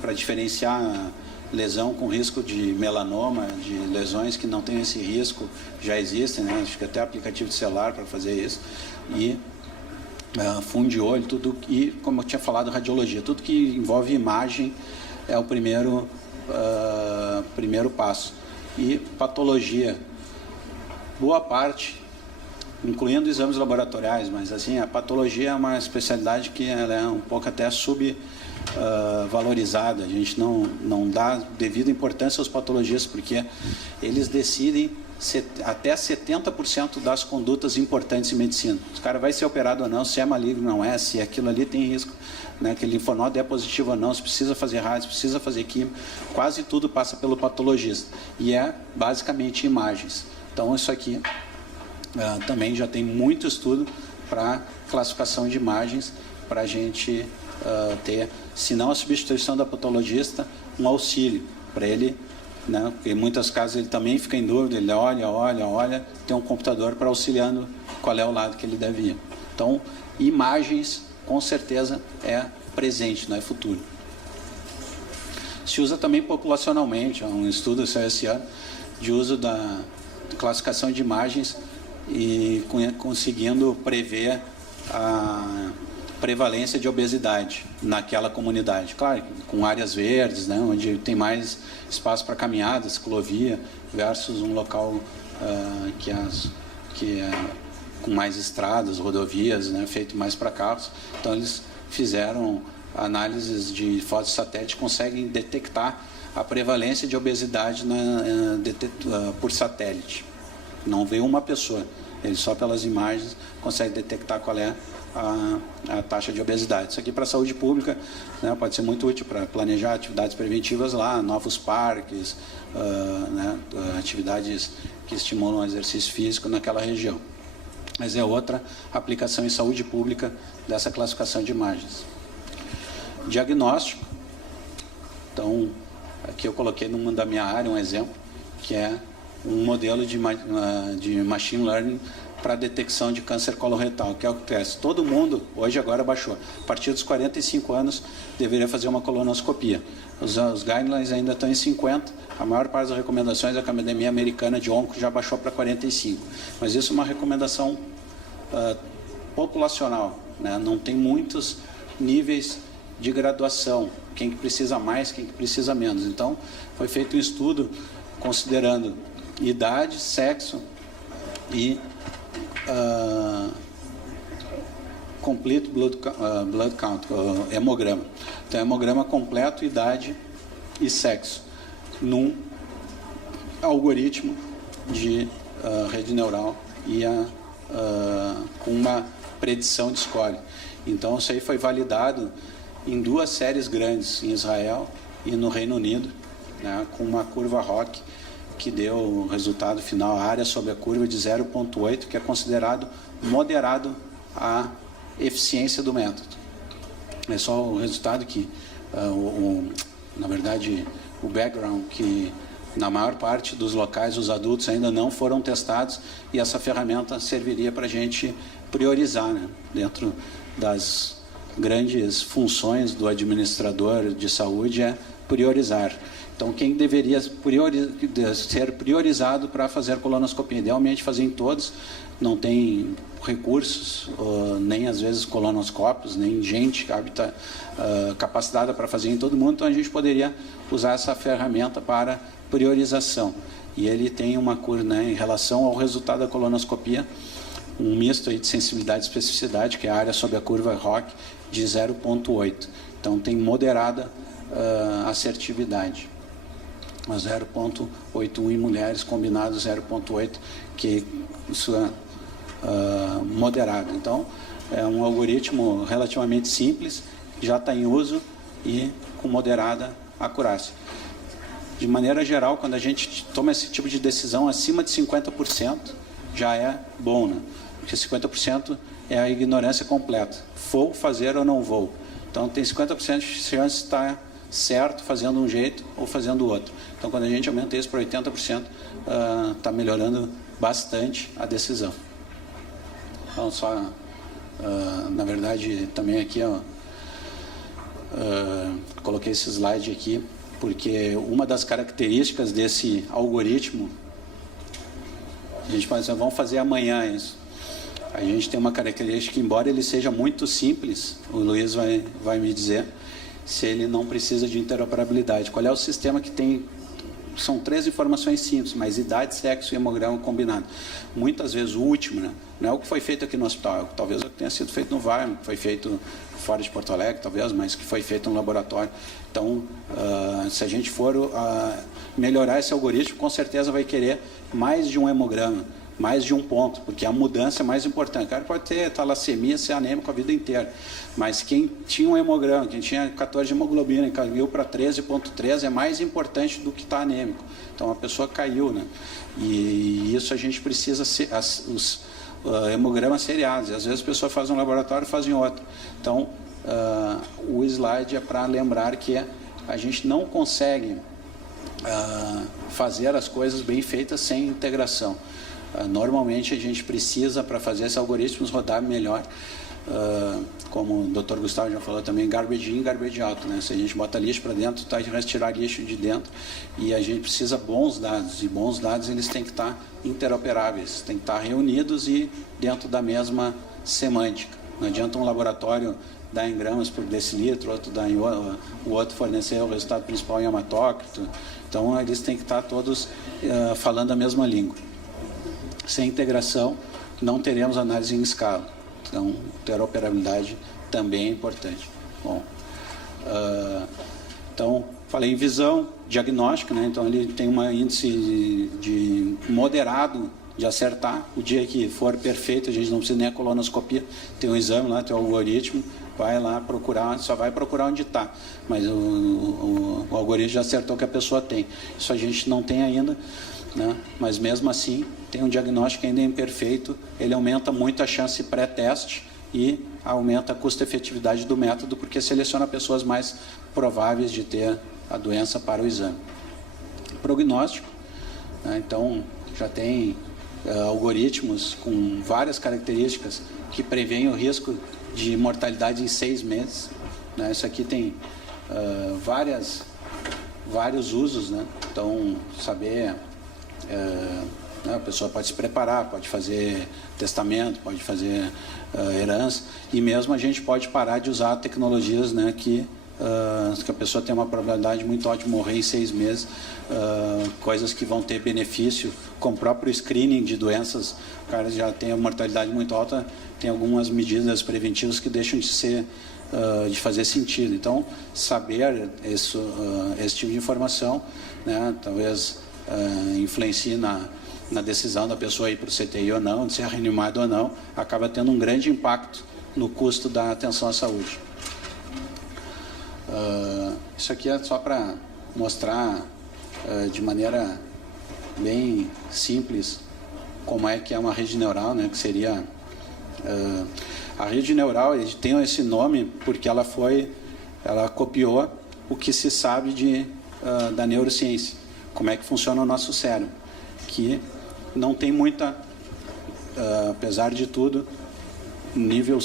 para diferenciar lesão com risco de melanoma, de lesões que não têm esse risco, já existem, né? Acho que até aplicativo de celular para fazer isso. E fundo de olho, tudo, e como eu tinha falado, radiologia, tudo que envolve imagem é o primeiro passo. E patologia, boa parte, incluindo exames laboratoriais, mas assim, a patologia é uma especialidade que ela é um pouco até valorizada. A gente não dá devida importância às patologias, porque eles decidem até 70% das condutas importantes em medicina. O cara vai ser operado ou não, se é maligno ou não é, se aquilo ali tem risco, né, aquele linfonodo é positivo ou não, se precisa fazer rádio, se precisa fazer químio, quase tudo passa pelo patologista. E é basicamente imagens. Então isso aqui também já tem muito estudo para classificação de imagens, para a gente ter, se não a substituição da patologista, um auxílio para ele, né? Porque em muitos casos ele também fica em dúvida, ele olha, tem um computador para auxiliando qual é o lado que ele deve ir. Então, imagens, com certeza, é presente, não é futuro. Se usa também populacionalmente, um estudo saiu esse ano de uso da classificação de imagens e conseguindo prever a prevalência de obesidade naquela comunidade. Claro, com áreas verdes, né, onde tem mais espaço para caminhada, ciclovia, versus um local que é com mais estradas, rodovias, né, feito mais para carros. Então, eles fizeram análises de fotos de satélite, conseguem detectar a prevalência de obesidade por satélite. Não vê uma pessoa, ele só pelas imagens consegue detectar qual é a taxa de obesidade. Isso aqui para a saúde pública, né, pode ser muito útil para planejar atividades preventivas lá, novos parques, né, atividades que estimulam o exercício físico naquela região. Mas é outra aplicação em saúde pública dessa classificação de imagens. Diagnóstico. Então, aqui eu coloquei numa da minha área um exemplo, que é um modelo de machine learning para detecção de câncer coloretal, que é o que acontece. Todo mundo, hoje agora baixou, a partir dos 45 anos, deveria fazer uma colonoscopia. Os guidelines ainda estão em 50, a maior parte das recomendações da Academia Americana de Onco já baixou para 45. Mas isso é uma recomendação populacional, né? Não tem muitos níveis de graduação, quem que precisa mais, quem que precisa menos. Então, foi feito um estudo considerando idade, sexo e complete blood count, hemograma. Então, hemograma completo, idade e sexo, num algoritmo de rede neural e com uma predição de score. Então, isso aí foi validado em 2 séries grandes, em Israel e no Reino Unido, né, com uma curva ROC, que deu o resultado final, a área sobre a curva de 0,8, que é considerado moderado a eficiência do método. É só o resultado que, na verdade, o background, que na maior parte dos locais os adultos ainda não foram testados, e essa ferramenta serviria para a gente priorizar, né, dentro das grandes funções do administrador de saúde é priorizar. Então, quem deveria ser priorizado para fazer colonoscopia? Idealmente, fazer em todos, não tem recursos, nem às vezes colonoscópios, nem gente capacitada para fazer em todo mundo, então a gente poderia usar essa ferramenta para priorização. E ele tem uma curva, né, em relação ao resultado da colonoscopia, um misto aí de sensibilidade e especificidade, que é a área sob a curva ROC, de 0,8. Então, tem moderada assertividade. 0,81 em mulheres, combinado 0,8, que isso é moderado. Então, é um algoritmo relativamente simples, já está em uso e com moderada acurácia. De maneira geral, quando a gente toma esse tipo de decisão acima de 50%, já é bom, né? Porque 50% é a ignorância completa. Vou fazer ou não vou? Então, tem 50% de chance de estar certo fazendo um jeito ou fazendo o outro. Então, quando a gente aumenta isso para 80%, está melhorando bastante a decisão. Então, só, na verdade, também aqui, coloquei esse slide aqui, porque uma das características desse algoritmo, a gente pode dizer, vamos fazer amanhã isso. A gente tem uma característica que, embora ele seja muito simples, o Luiz vai me dizer, se ele não precisa de interoperabilidade. Qual é o sistema que tem? São 3 informações simples, mas idade, sexo e hemograma combinado. Muitas vezes o último, né? Não é o que foi feito aqui no hospital, talvez o que tenha sido feito no VAR, que foi feito fora de Porto Alegre, talvez, mas que foi feito no laboratório. Então, se a gente for melhorar esse algoritmo, com certeza vai querer mais de um hemograma, mais de um ponto, porque a mudança é mais importante. O cara pode ter talassemia, ser anêmico a vida inteira, mas quem tinha um hemograma, quem tinha 14 de hemoglobina e caiu para 13,3 é mais importante do que estar anêmico. Então, a pessoa caiu, né? E isso a gente precisa ser, os hemogramas seriados. Às vezes a pessoa faz um laboratório e faz em outro. Então, o slide é para lembrar que a gente não consegue fazer as coisas bem feitas sem integração. Normalmente a gente precisa, para fazer esses algoritmos rodar melhor, como o Dr. Gustavo já falou também, garbage in, garbage out, né? Se a gente bota lixo para dentro, tá, a gente vai tirar lixo de dentro, e a gente precisa bons dados, e bons dados eles têm que estar interoperáveis, têm que estar reunidos e dentro da mesma semântica. Não adianta um laboratório dar em gramas por decilitro, o outro fornecer o resultado principal em hematócrito. Então eles têm que estar todos falando a mesma língua. Sem integração, não teremos análise em escala. Então, interoperabilidade também é importante. Bom, então, falei em visão, diagnóstico, né? Então ele tem um índice de moderado de acertar. O dia que for perfeito, a gente não precisa nem a colonoscopia, tem um exame lá, tem um algoritmo, vai lá procurar, só vai procurar onde está. Mas o algoritmo já acertou o que a pessoa tem. Isso a gente não tem ainda, né? Mas mesmo assim, tem um diagnóstico ainda imperfeito, ele aumenta muito a chance pré-teste e aumenta a custo-efetividade do método, porque seleciona pessoas mais prováveis de ter a doença para o exame. Prognóstico, né? Então, já tem algoritmos com várias características que prevêem o risco de mortalidade em 6 meses. Né? Isso aqui tem vários usos, né? Então, saber... a pessoa pode se preparar, pode fazer testamento, pode fazer herança, e mesmo a gente pode parar de usar tecnologias, né, que a pessoa tem uma probabilidade muito alta de morrer em 6 meses, coisas que vão ter benefício, como o próprio screening de doenças. O cara já tem a mortalidade muito alta, tem algumas medidas preventivas que deixam de ser de fazer sentido. Então, saber esse tipo de informação, né, talvez influencie na decisão da pessoa ir para o CTI ou não, de ser reanimado ou não, acaba tendo um grande impacto no custo da atenção à saúde. Isso aqui é só para mostrar de maneira bem simples como é que é uma rede neural, né, que seria... a rede neural, eles tem esse nome porque ela copiou o que se sabe da neurociência, como é que funciona o nosso cérebro, que não tem muita, apesar de tudo, nível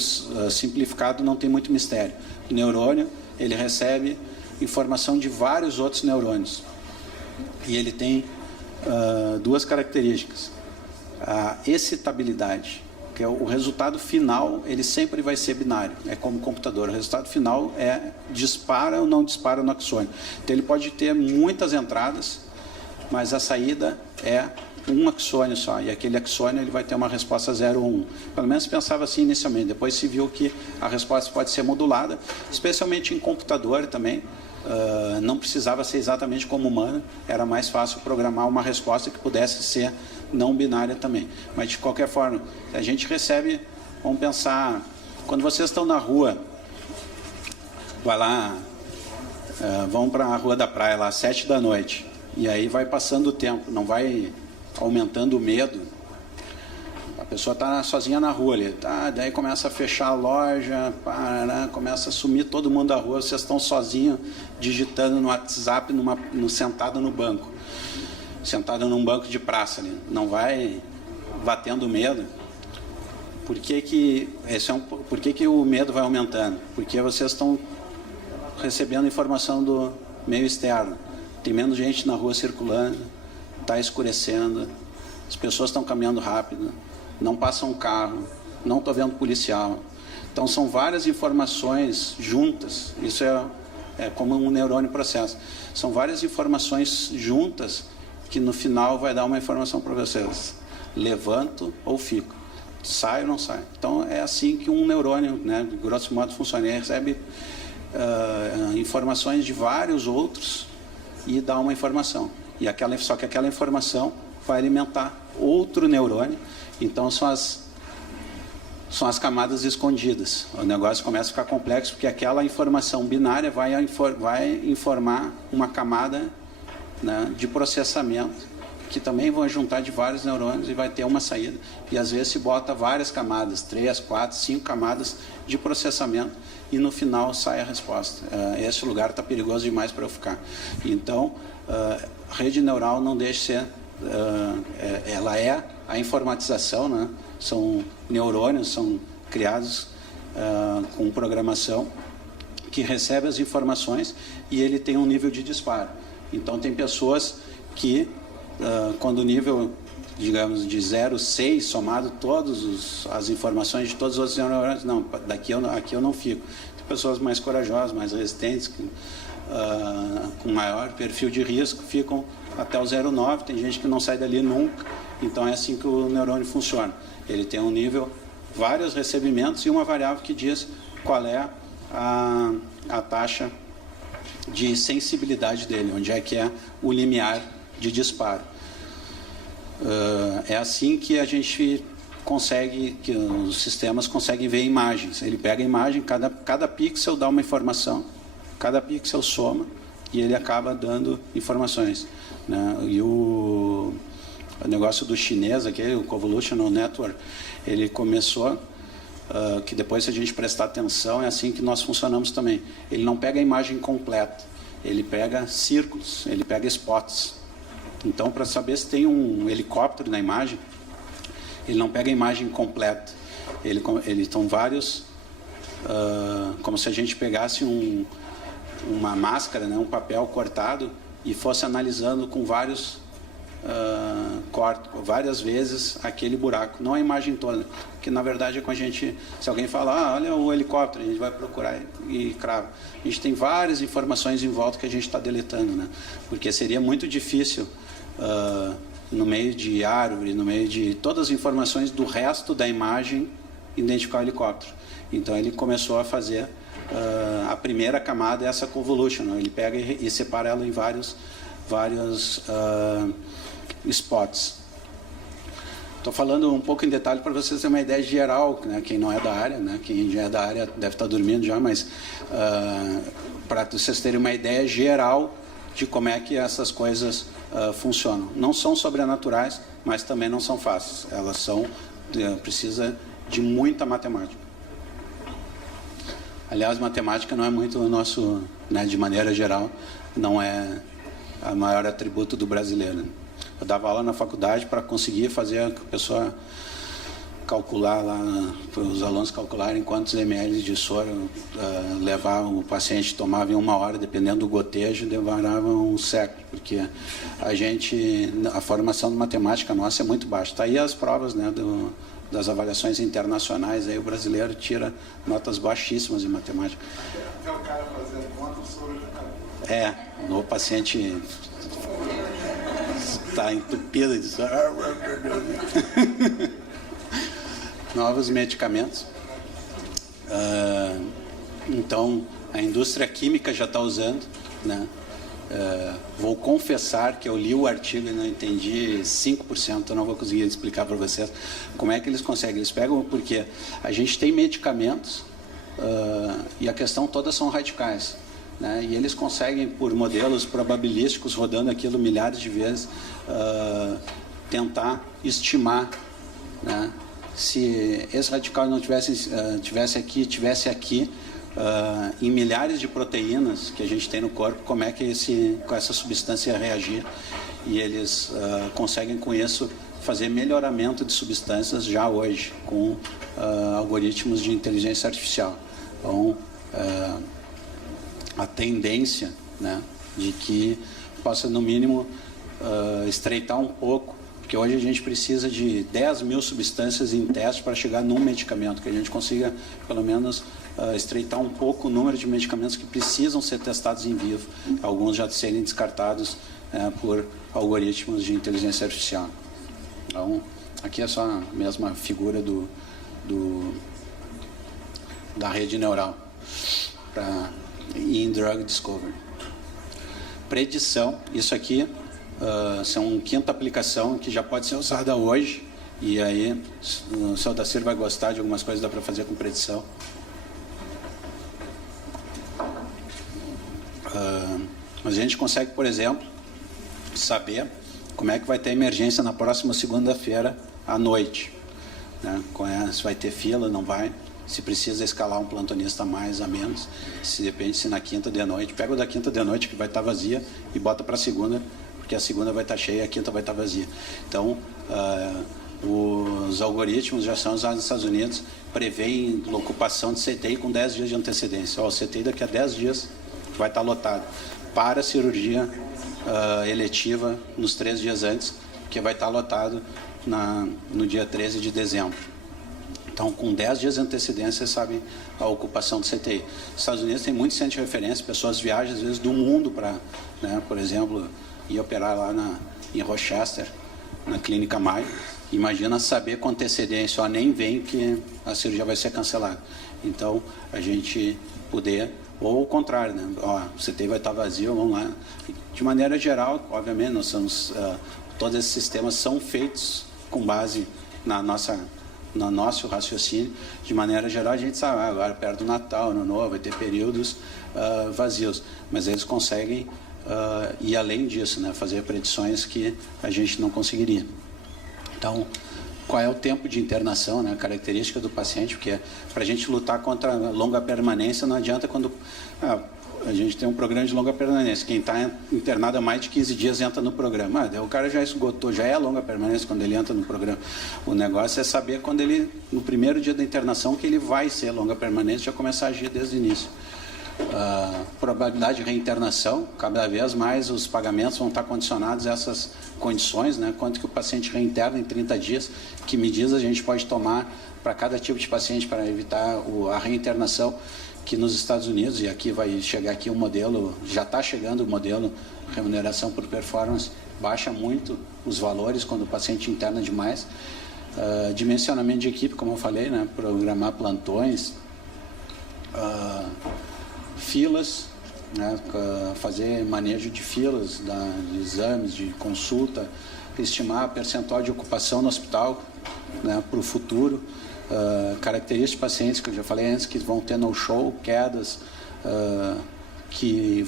simplificado, não tem muito mistério. O neurônio, ele recebe informação de vários outros neurônios, e ele tem 2 características: a excitabilidade, que é o resultado final, ele sempre vai ser binário, é como computador, o resultado final é dispara ou não dispara no axônio. Então ele pode ter muitas entradas, mas a saída é um axônio só, e aquele axônio ele vai ter uma resposta 0 ou 1. Pelo menos pensava assim inicialmente, depois se viu que a resposta pode ser modulada, especialmente em computador também. Não precisava ser exatamente como humano, era mais fácil programar uma resposta que pudesse ser não binária também. Mas de qualquer forma, a gente recebe, vamos pensar, quando vocês estão na rua, vai lá, vão para a Rua da Praia lá, 7 da noite, e aí vai passando o tempo, não vai aumentando o medo. A pessoa está sozinha na rua ali, tá? Daí começa a fechar a loja, começa a sumir todo mundo da rua, vocês estão sozinhos digitando no WhatsApp, sentado no banco, sentado num banco de praça ali, não vai batendo medo? Por que o medo vai aumentando? Porque vocês estão recebendo informação do meio externo, tem menos gente na rua circulando, está escurecendo, as pessoas estão caminhando rápido, não passa um carro, não estou vendo policial. Então são várias informações juntas, isso é como um neurônio processa. São várias informações juntas que no final vai dar uma informação para vocês. Levanto ou fico, sai ou não sai. Então é assim que um neurônio, né, de grosso modo, funciona. Ele recebe informações de vários outros e dá uma informação. Só que aquela informação vai alimentar outro neurônio. Então são as camadas escondidas. O negócio começa a ficar complexo porque aquela informação binária vai informar uma camada, né, de processamento que também vão juntar de vários neurônios e vai ter uma saída. E às vezes se bota várias camadas, 3, 4, 5 camadas de processamento e no final sai a resposta. Esse lugar está perigoso demais para eu ficar. Então, a rede neural não deixa de ser, ela é a informatização, né? São neurônios, são criados com programação que recebe as informações e ele tem um nível de disparo. Então tem pessoas que quando o nível, digamos, de 0 a 6, somado todas as informações de todos os outros neurônios, não, aqui eu não fico. Tem pessoas mais corajosas, mais resistentes, com maior perfil de risco, ficam até o 0,9, tem gente que não sai dali nunca. Então é assim que o neurônio funciona. Ele tem um nível, vários recebimentos e uma variável que diz qual é a taxa de sensibilidade dele, onde é que é o limiar de disparo. É assim que a gente consegue, que os sistemas conseguem ver imagens. Ele pega a imagem, cada pixel dá uma informação, cada pixel soma e ele acaba dando informações, né? E o negócio do chinês, aquele, o Convolutional Network, ele começou, que depois se a gente prestar atenção, é assim que nós funcionamos também. Ele não pega a imagem completa, ele pega círculos, ele pega spots. Então, para saber se tem um helicóptero na imagem, ele não pega a imagem completa. Ele estão vários, como se a gente pegasse uma máscara, né, um papel cortado e fosse analisando com vários várias vezes aquele buraco, não a imagem toda, que na verdade é com a gente, se alguém falar, olha o helicóptero, a gente vai procurar e crava. A gente tem várias informações em volta que a gente está deletando, né? Porque seria muito difícil no meio de árvore, no meio de todas as informações do resto da imagem, identificar o helicóptero. Então ele começou a fazer a primeira camada, essa convolution, ele pega e separa ela em vários spots. Estou falando um pouco em detalhe para vocês terem uma ideia geral, né? Quem não é da área, né? Quem já é da área deve estar dormindo já, mas para vocês terem uma ideia geral de como é que essas coisas funcionam. Não são sobrenaturais, mas também não são fáceis. Elas precisa de muita matemática. Aliás, matemática não é muito o nosso, né, de maneira geral, não é o maior atributo do brasileiro. Eu dava aula na faculdade para conseguir fazer a pessoa calcular lá, para os alunos calcularem quantos ml de soro levar o paciente, tomava em 1 hora, dependendo do gotejo, demorava um século, porque a formação de matemática nossa é muito baixa. Está aí as provas, né, das avaliações internacionais, aí o brasileiro tira notas baixíssimas em matemática. Até o cara fazendo conta, o soro já está. O paciente está entupida de... Novos medicamentos. Então, a indústria química já está usando, né? Vou confessar que eu li o artigo e não entendi 5%, eu não vou conseguir explicar para vocês como é que eles conseguem. Eles pegam porque a gente tem medicamentos e a questão toda são radicais, né? E eles conseguem, por modelos probabilísticos, rodando aquilo milhares de vezes, tentar estimar, né? Se esse radical não tivesse aqui, em milhares de proteínas que a gente tem no corpo, como é que com essa substância ia reagir. E eles conseguem com isso fazer melhoramento de substâncias já hoje, com algoritmos de inteligência artificial. Então, a tendência, né, de que possa, no mínimo, estreitar um pouco, porque hoje a gente precisa de 10 mil substâncias em teste para chegar num medicamento, que a gente consiga, pelo menos, estreitar um pouco o número de medicamentos que precisam ser testados em vivo, alguns já serem descartados por algoritmos de inteligência artificial. Então, aqui é só a mesma figura da rede neural em Drug Discovery. Predição, isso aqui são quinta aplicação que já pode ser usada hoje, e aí o seu Dacir vai gostar de algumas coisas que dá para fazer com predição. Mas a gente consegue, por exemplo, saber como é que vai ter emergência na próxima segunda-feira à noite, né? Se vai ter fila, não vai, se precisa escalar um plantonista a mais, a menos, se depende se na quinta de noite, pega o da quinta de noite que vai estar vazia e bota para a segunda, porque a segunda vai estar cheia e a quinta vai estar vazia. Então, os algoritmos já são usados nos Estados Unidos, preveem ocupação de CTI com 10 dias de antecedência. O CTI daqui a 10 dias vai estar lotado. Para a cirurgia eletiva nos 3 dias antes, que vai estar lotado no dia 13 de dezembro. Então, com 10 dias de antecedência, você sabe a ocupação do CTI. Os Estados Unidos tem muito centro de referência, pessoas viajam, às vezes, do mundo para, né, por exemplo, ir operar lá em Rochester, na Clínica Mayo. Imagina saber com antecedência, ó, nem vem que a cirurgia vai ser cancelada. Então, a gente poder, ou o contrário, né? Ó, o CTI vai estar vazio, vamos lá. De maneira geral, obviamente, nós somos, todos esses sistemas são feitos com base no nosso raciocínio. De maneira geral, a gente sabe, agora perto do Natal, Ano Novo, vai ter períodos vazios, mas eles conseguem ir além disso, né? Fazer predições que a gente não conseguiria. Então, qual é o tempo de internação, né? A característica do paciente, porque para a gente lutar contra a longa permanência, não adianta quando a gente tem um programa de longa permanência. Quem está internado há mais de 15 dias entra no programa. O cara já esgotou, já é longa permanência quando ele entra no programa. O negócio é saber quando ele, no primeiro dia da internação, que ele vai ser longa permanência, já começar a agir desde o início. Probabilidade de reinternação, cada vez mais os pagamentos vão estar condicionados a essas condições, né? Quanto que o paciente reinterna em 30 dias, que medidas a gente pode tomar para cada tipo de paciente para evitar a reinternação, que nos Estados Unidos, e aqui vai chegar aqui um modelo, já está chegando o modelo remuneração por performance, baixa muito os valores quando o paciente interna demais. Dimensionamento de equipe, como eu falei, né? Programar plantões, filas, né? Fazer manejo de filas, de exames, de consulta, estimar percentual de ocupação no hospital, né? Para o futuro. Características de pacientes que eu já falei antes, que vão ter no-show, quedas, que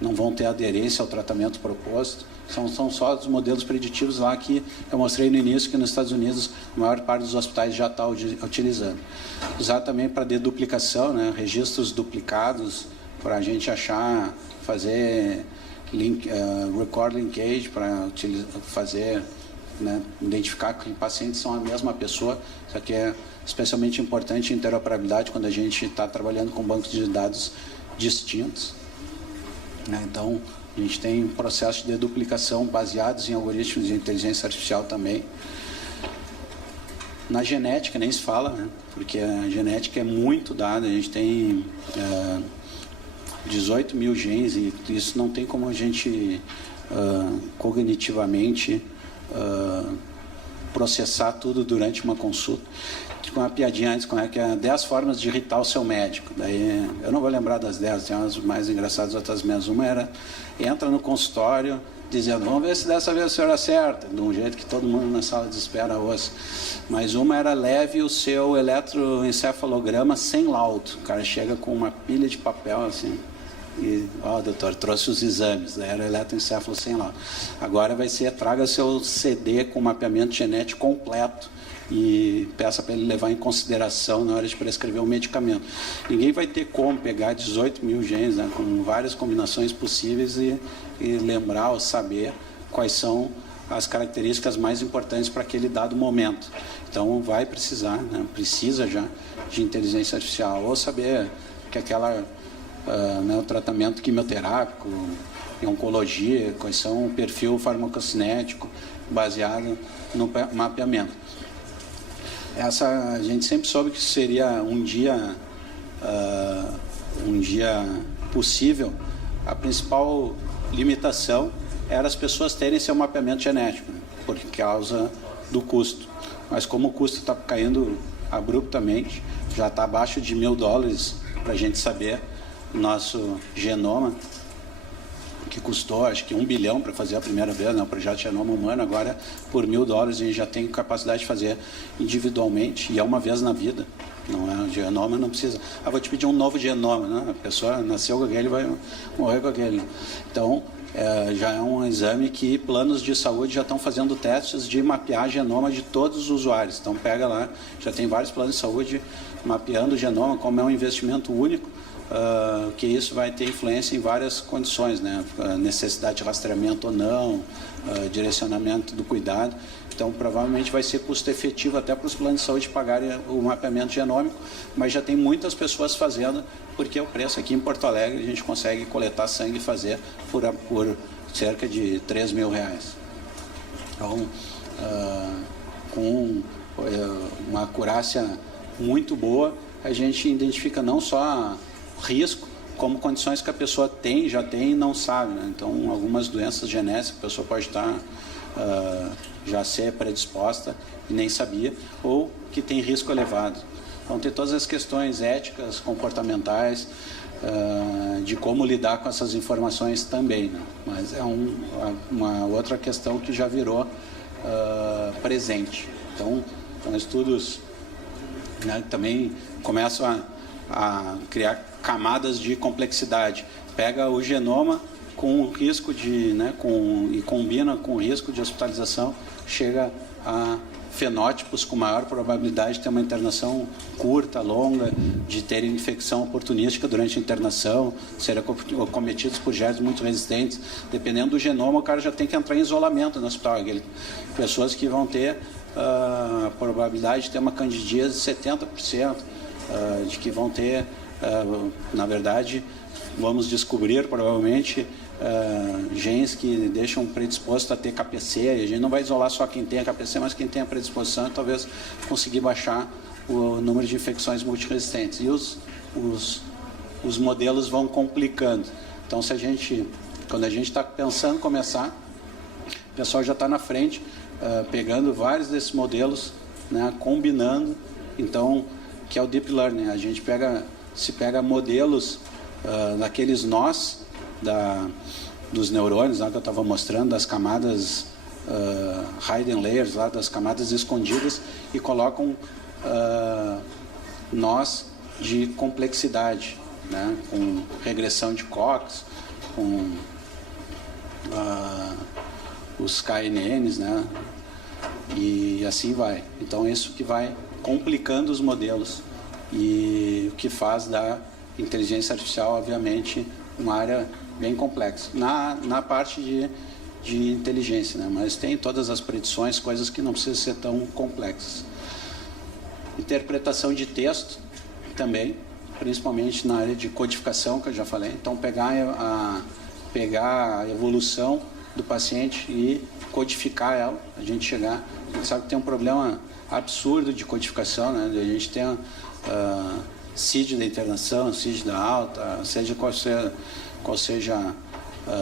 não vão ter aderência ao tratamento proposto. São só os modelos preditivos lá que eu mostrei no início, que nos Estados Unidos a maior parte dos hospitais já está utilizando. Usar também para deduplicação, né? Registros duplicados, para a gente achar, fazer record linkage, para fazer, né, identificar que pacientes são a mesma pessoa. Isso aqui é especialmente importante em interoperabilidade quando a gente está trabalhando com bancos de dados distintos, né? Então, a gente tem processos de deduplicação baseados em algoritmos de inteligência artificial também. Na genética nem se fala, né? Porque a genética é muito dada, a gente tem 18 mil genes e isso não tem como a gente cognitivamente processar tudo durante uma consulta. Com uma piadinha antes, como é que é 10 formas de irritar o seu médico. Daí, eu não vou lembrar das 10, tem umas mais engraçadas, outras menos. Uma era, entra no consultório dizendo, vamos ver se dessa vez o senhor acerta, de um jeito que todo mundo na sala de espera ouça. Mas uma era, leve o seu eletroencefalograma sem laudo. O cara chega com uma pilha de papel assim, e, doutor, trouxe os exames, daí era eletroencefalo sem laudo. Agora vai ser, traga seu CD com mapeamento genético completo e peça para ele levar em consideração na hora de prescrever um medicamento. Ninguém vai ter como pegar 18 mil genes, né, com várias combinações possíveis e lembrar ou saber quais são as características mais importantes para aquele dado momento. Então vai precisar, né, precisa já de inteligência artificial, ou saber que o tratamento quimioterápico, em oncologia, quais são o perfil farmacocinético baseado no mapeamento. A gente sempre soube que seria um dia possível. A principal limitação era as pessoas terem seu mapeamento genético, né, por causa do custo. Mas como o custo está caindo abruptamente, já está abaixo de $1.000 para a gente saber o nosso genoma, que custou acho que $1 bilhão para fazer a primeira vez, né, o projeto Genoma Humano. Agora por $1.000 a gente já tem capacidade de fazer individualmente, e é uma vez na vida. Não é genoma, não precisa. Vou te pedir um novo genoma, né? A pessoa nasceu com aquele, vai morrer com aquele. Então já é um exame que planos de saúde já estão fazendo testes de mapear genoma de todos os usuários. Então pega lá, já tem vários planos de saúde mapeando o genoma, como é um investimento único. Que isso vai ter influência em várias condições, né? Necessidade de rastreamento ou não, direcionamento do cuidado. Então, provavelmente vai ser custo efetivo até para os planos de saúde pagarem o mapeamento genômico, mas já tem muitas pessoas fazendo, porque o preço aqui em Porto Alegre a gente consegue coletar sangue e fazer por cerca de R$3.000. Então, com uma acurácia muito boa, a gente identifica não só risco, como condições que a pessoa já tem e não sabe, né? Então, algumas doenças genéticas, a pessoa pode estar já ser predisposta e nem sabia, ou que tem risco elevado. Então, tem todas as questões éticas, comportamentais, de como lidar com essas informações também, né? Mas é uma outra questão que já virou presente. Então, estudos, né, também começam a criar camadas de complexidade. Pega o genoma com risco e combina com o risco de hospitalização, chega a fenótipos com maior probabilidade de ter uma internação curta, longa, de ter infecção oportunística durante a internação, serem cometidos por germes muito resistentes. Dependendo do genoma, o cara já tem que entrar em isolamento no hospital. Pessoas que vão ter a probabilidade de ter uma candidíase de 70%, de que vão ter, na verdade, vamos descobrir provavelmente genes que deixam predisposto a ter KPC, e a gente não vai isolar só quem tem a KPC, mas quem tem a predisposição, talvez conseguir baixar o número de infecções multiresistentes. E os modelos vão complicando. Então, quando a gente está pensando em começar, o pessoal já está na frente, pegando vários desses modelos, né, combinando. Então, que é o Deep Learning. A gente pega modelos daqueles nós dos neurônios, lá que eu estava mostrando, das camadas hidden layers, lá das camadas escondidas, e colocam nós de complexidade, né, com regressão de Cox, com os KNNs, né, e assim vai. Então, isso que vai complicando os modelos, e o que faz da inteligência artificial, obviamente, uma área bem complexa na parte de inteligência, né? Mas tem todas as predições, coisas que não precisam ser tão complexas. Interpretação de texto também, principalmente na área de codificação, que eu já falei. Então, pegar a evolução do paciente e codificar ela, a gente sabe que tem um problema absurdo de codificação, né? A gente tem CID da internação, CID da alta, seja qual seja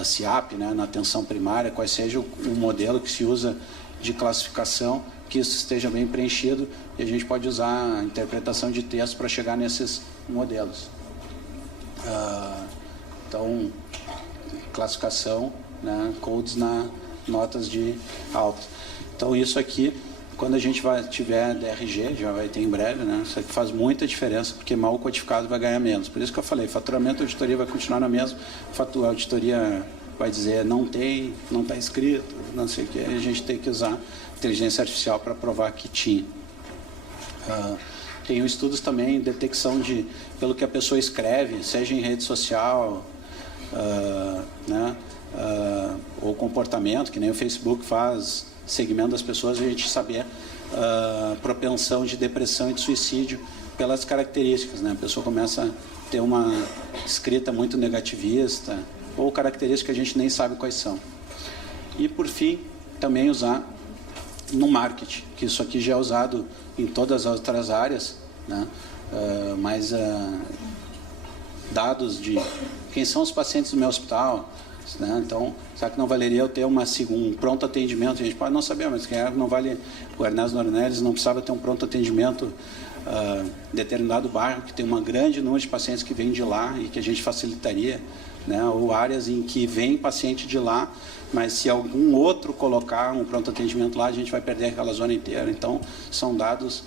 CIAP, né, na atenção primária, qual seja o modelo que se usa de classificação, que isso esteja bem preenchido e a gente pode usar a interpretação de texto para chegar nesses modelos. Então, classificação, né, codes na notas de alta. Então, isso aqui, quando a gente tiver DRG, já vai ter em breve, né, isso aqui faz muita diferença, porque mal codificado vai ganhar menos. Por isso que eu falei, faturamento e auditoria vai continuar na mesma, a auditoria vai dizer não tem, não está escrito, não sei o que, a gente tem que usar inteligência artificial para provar que tinha. Tem estudos também, detecção de, pelo que a pessoa escreve, seja em rede social, né, ou comportamento, que nem o Facebook faz, segmento das pessoas, a gente saber propensão de depressão e de suicídio pelas características, né? A pessoa começa a ter uma escrita muito negativista, ou características que a gente nem sabe quais são. E, por fim, também usar no marketing, que isso aqui já é usado em todas as outras áreas, né? Mas dados de quem são os pacientes do meu hospital, né? Então, será que não valeria eu ter um pronto atendimento? A gente pode não saber, mas não vale. O Ernesto Dornelles não precisava ter um pronto atendimento determinado bairro que tem uma grande número de pacientes que vêm de lá e que a gente facilitaria, né? Ou áreas em que vem paciente de lá, mas se algum outro colocar um pronto atendimento lá, a gente vai perder aquela zona inteira. Então, são dados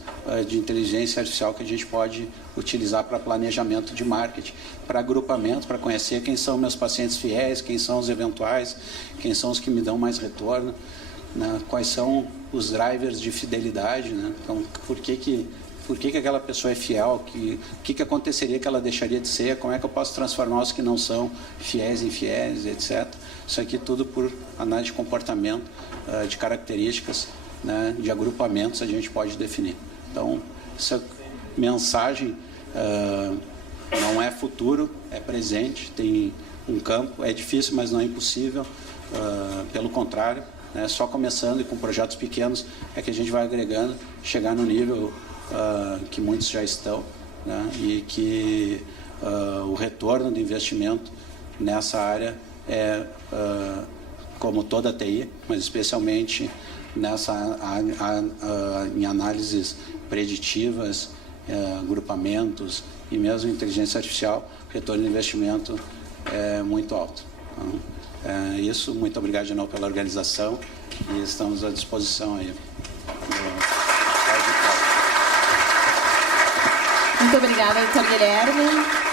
de inteligência artificial que a gente pode utilizar para planejamento de marketing, para agrupamento, para conhecer quem são meus pacientes fiéis, quem são os eventuais, quem são os que me dão mais retorno, né? Quais são os drivers de fidelidade, né? Então, por que aquela pessoa é fiel, o que aconteceria que ela deixaria de ser, como é que eu posso transformar os que não são fiéis em fiéis, etc. Isso aqui tudo por análise de comportamento, de características, né, de agrupamentos a gente pode definir. Então, essa mensagem não é futuro, é presente, tem um campo, é difícil, mas não é impossível, pelo contrário, né, só começando e com projetos pequenos é que a gente vai agregando, chegar no nível que muitos já estão, né, e que o retorno do investimento nessa área é, como toda a TI, mas especialmente em análises preditivas, agrupamentos e mesmo inteligência artificial, o retorno do investimento é muito alto. Então, é isso, muito obrigado de novo pela organização e estamos à disposição aí. Muito obrigada, doutor Guilherme.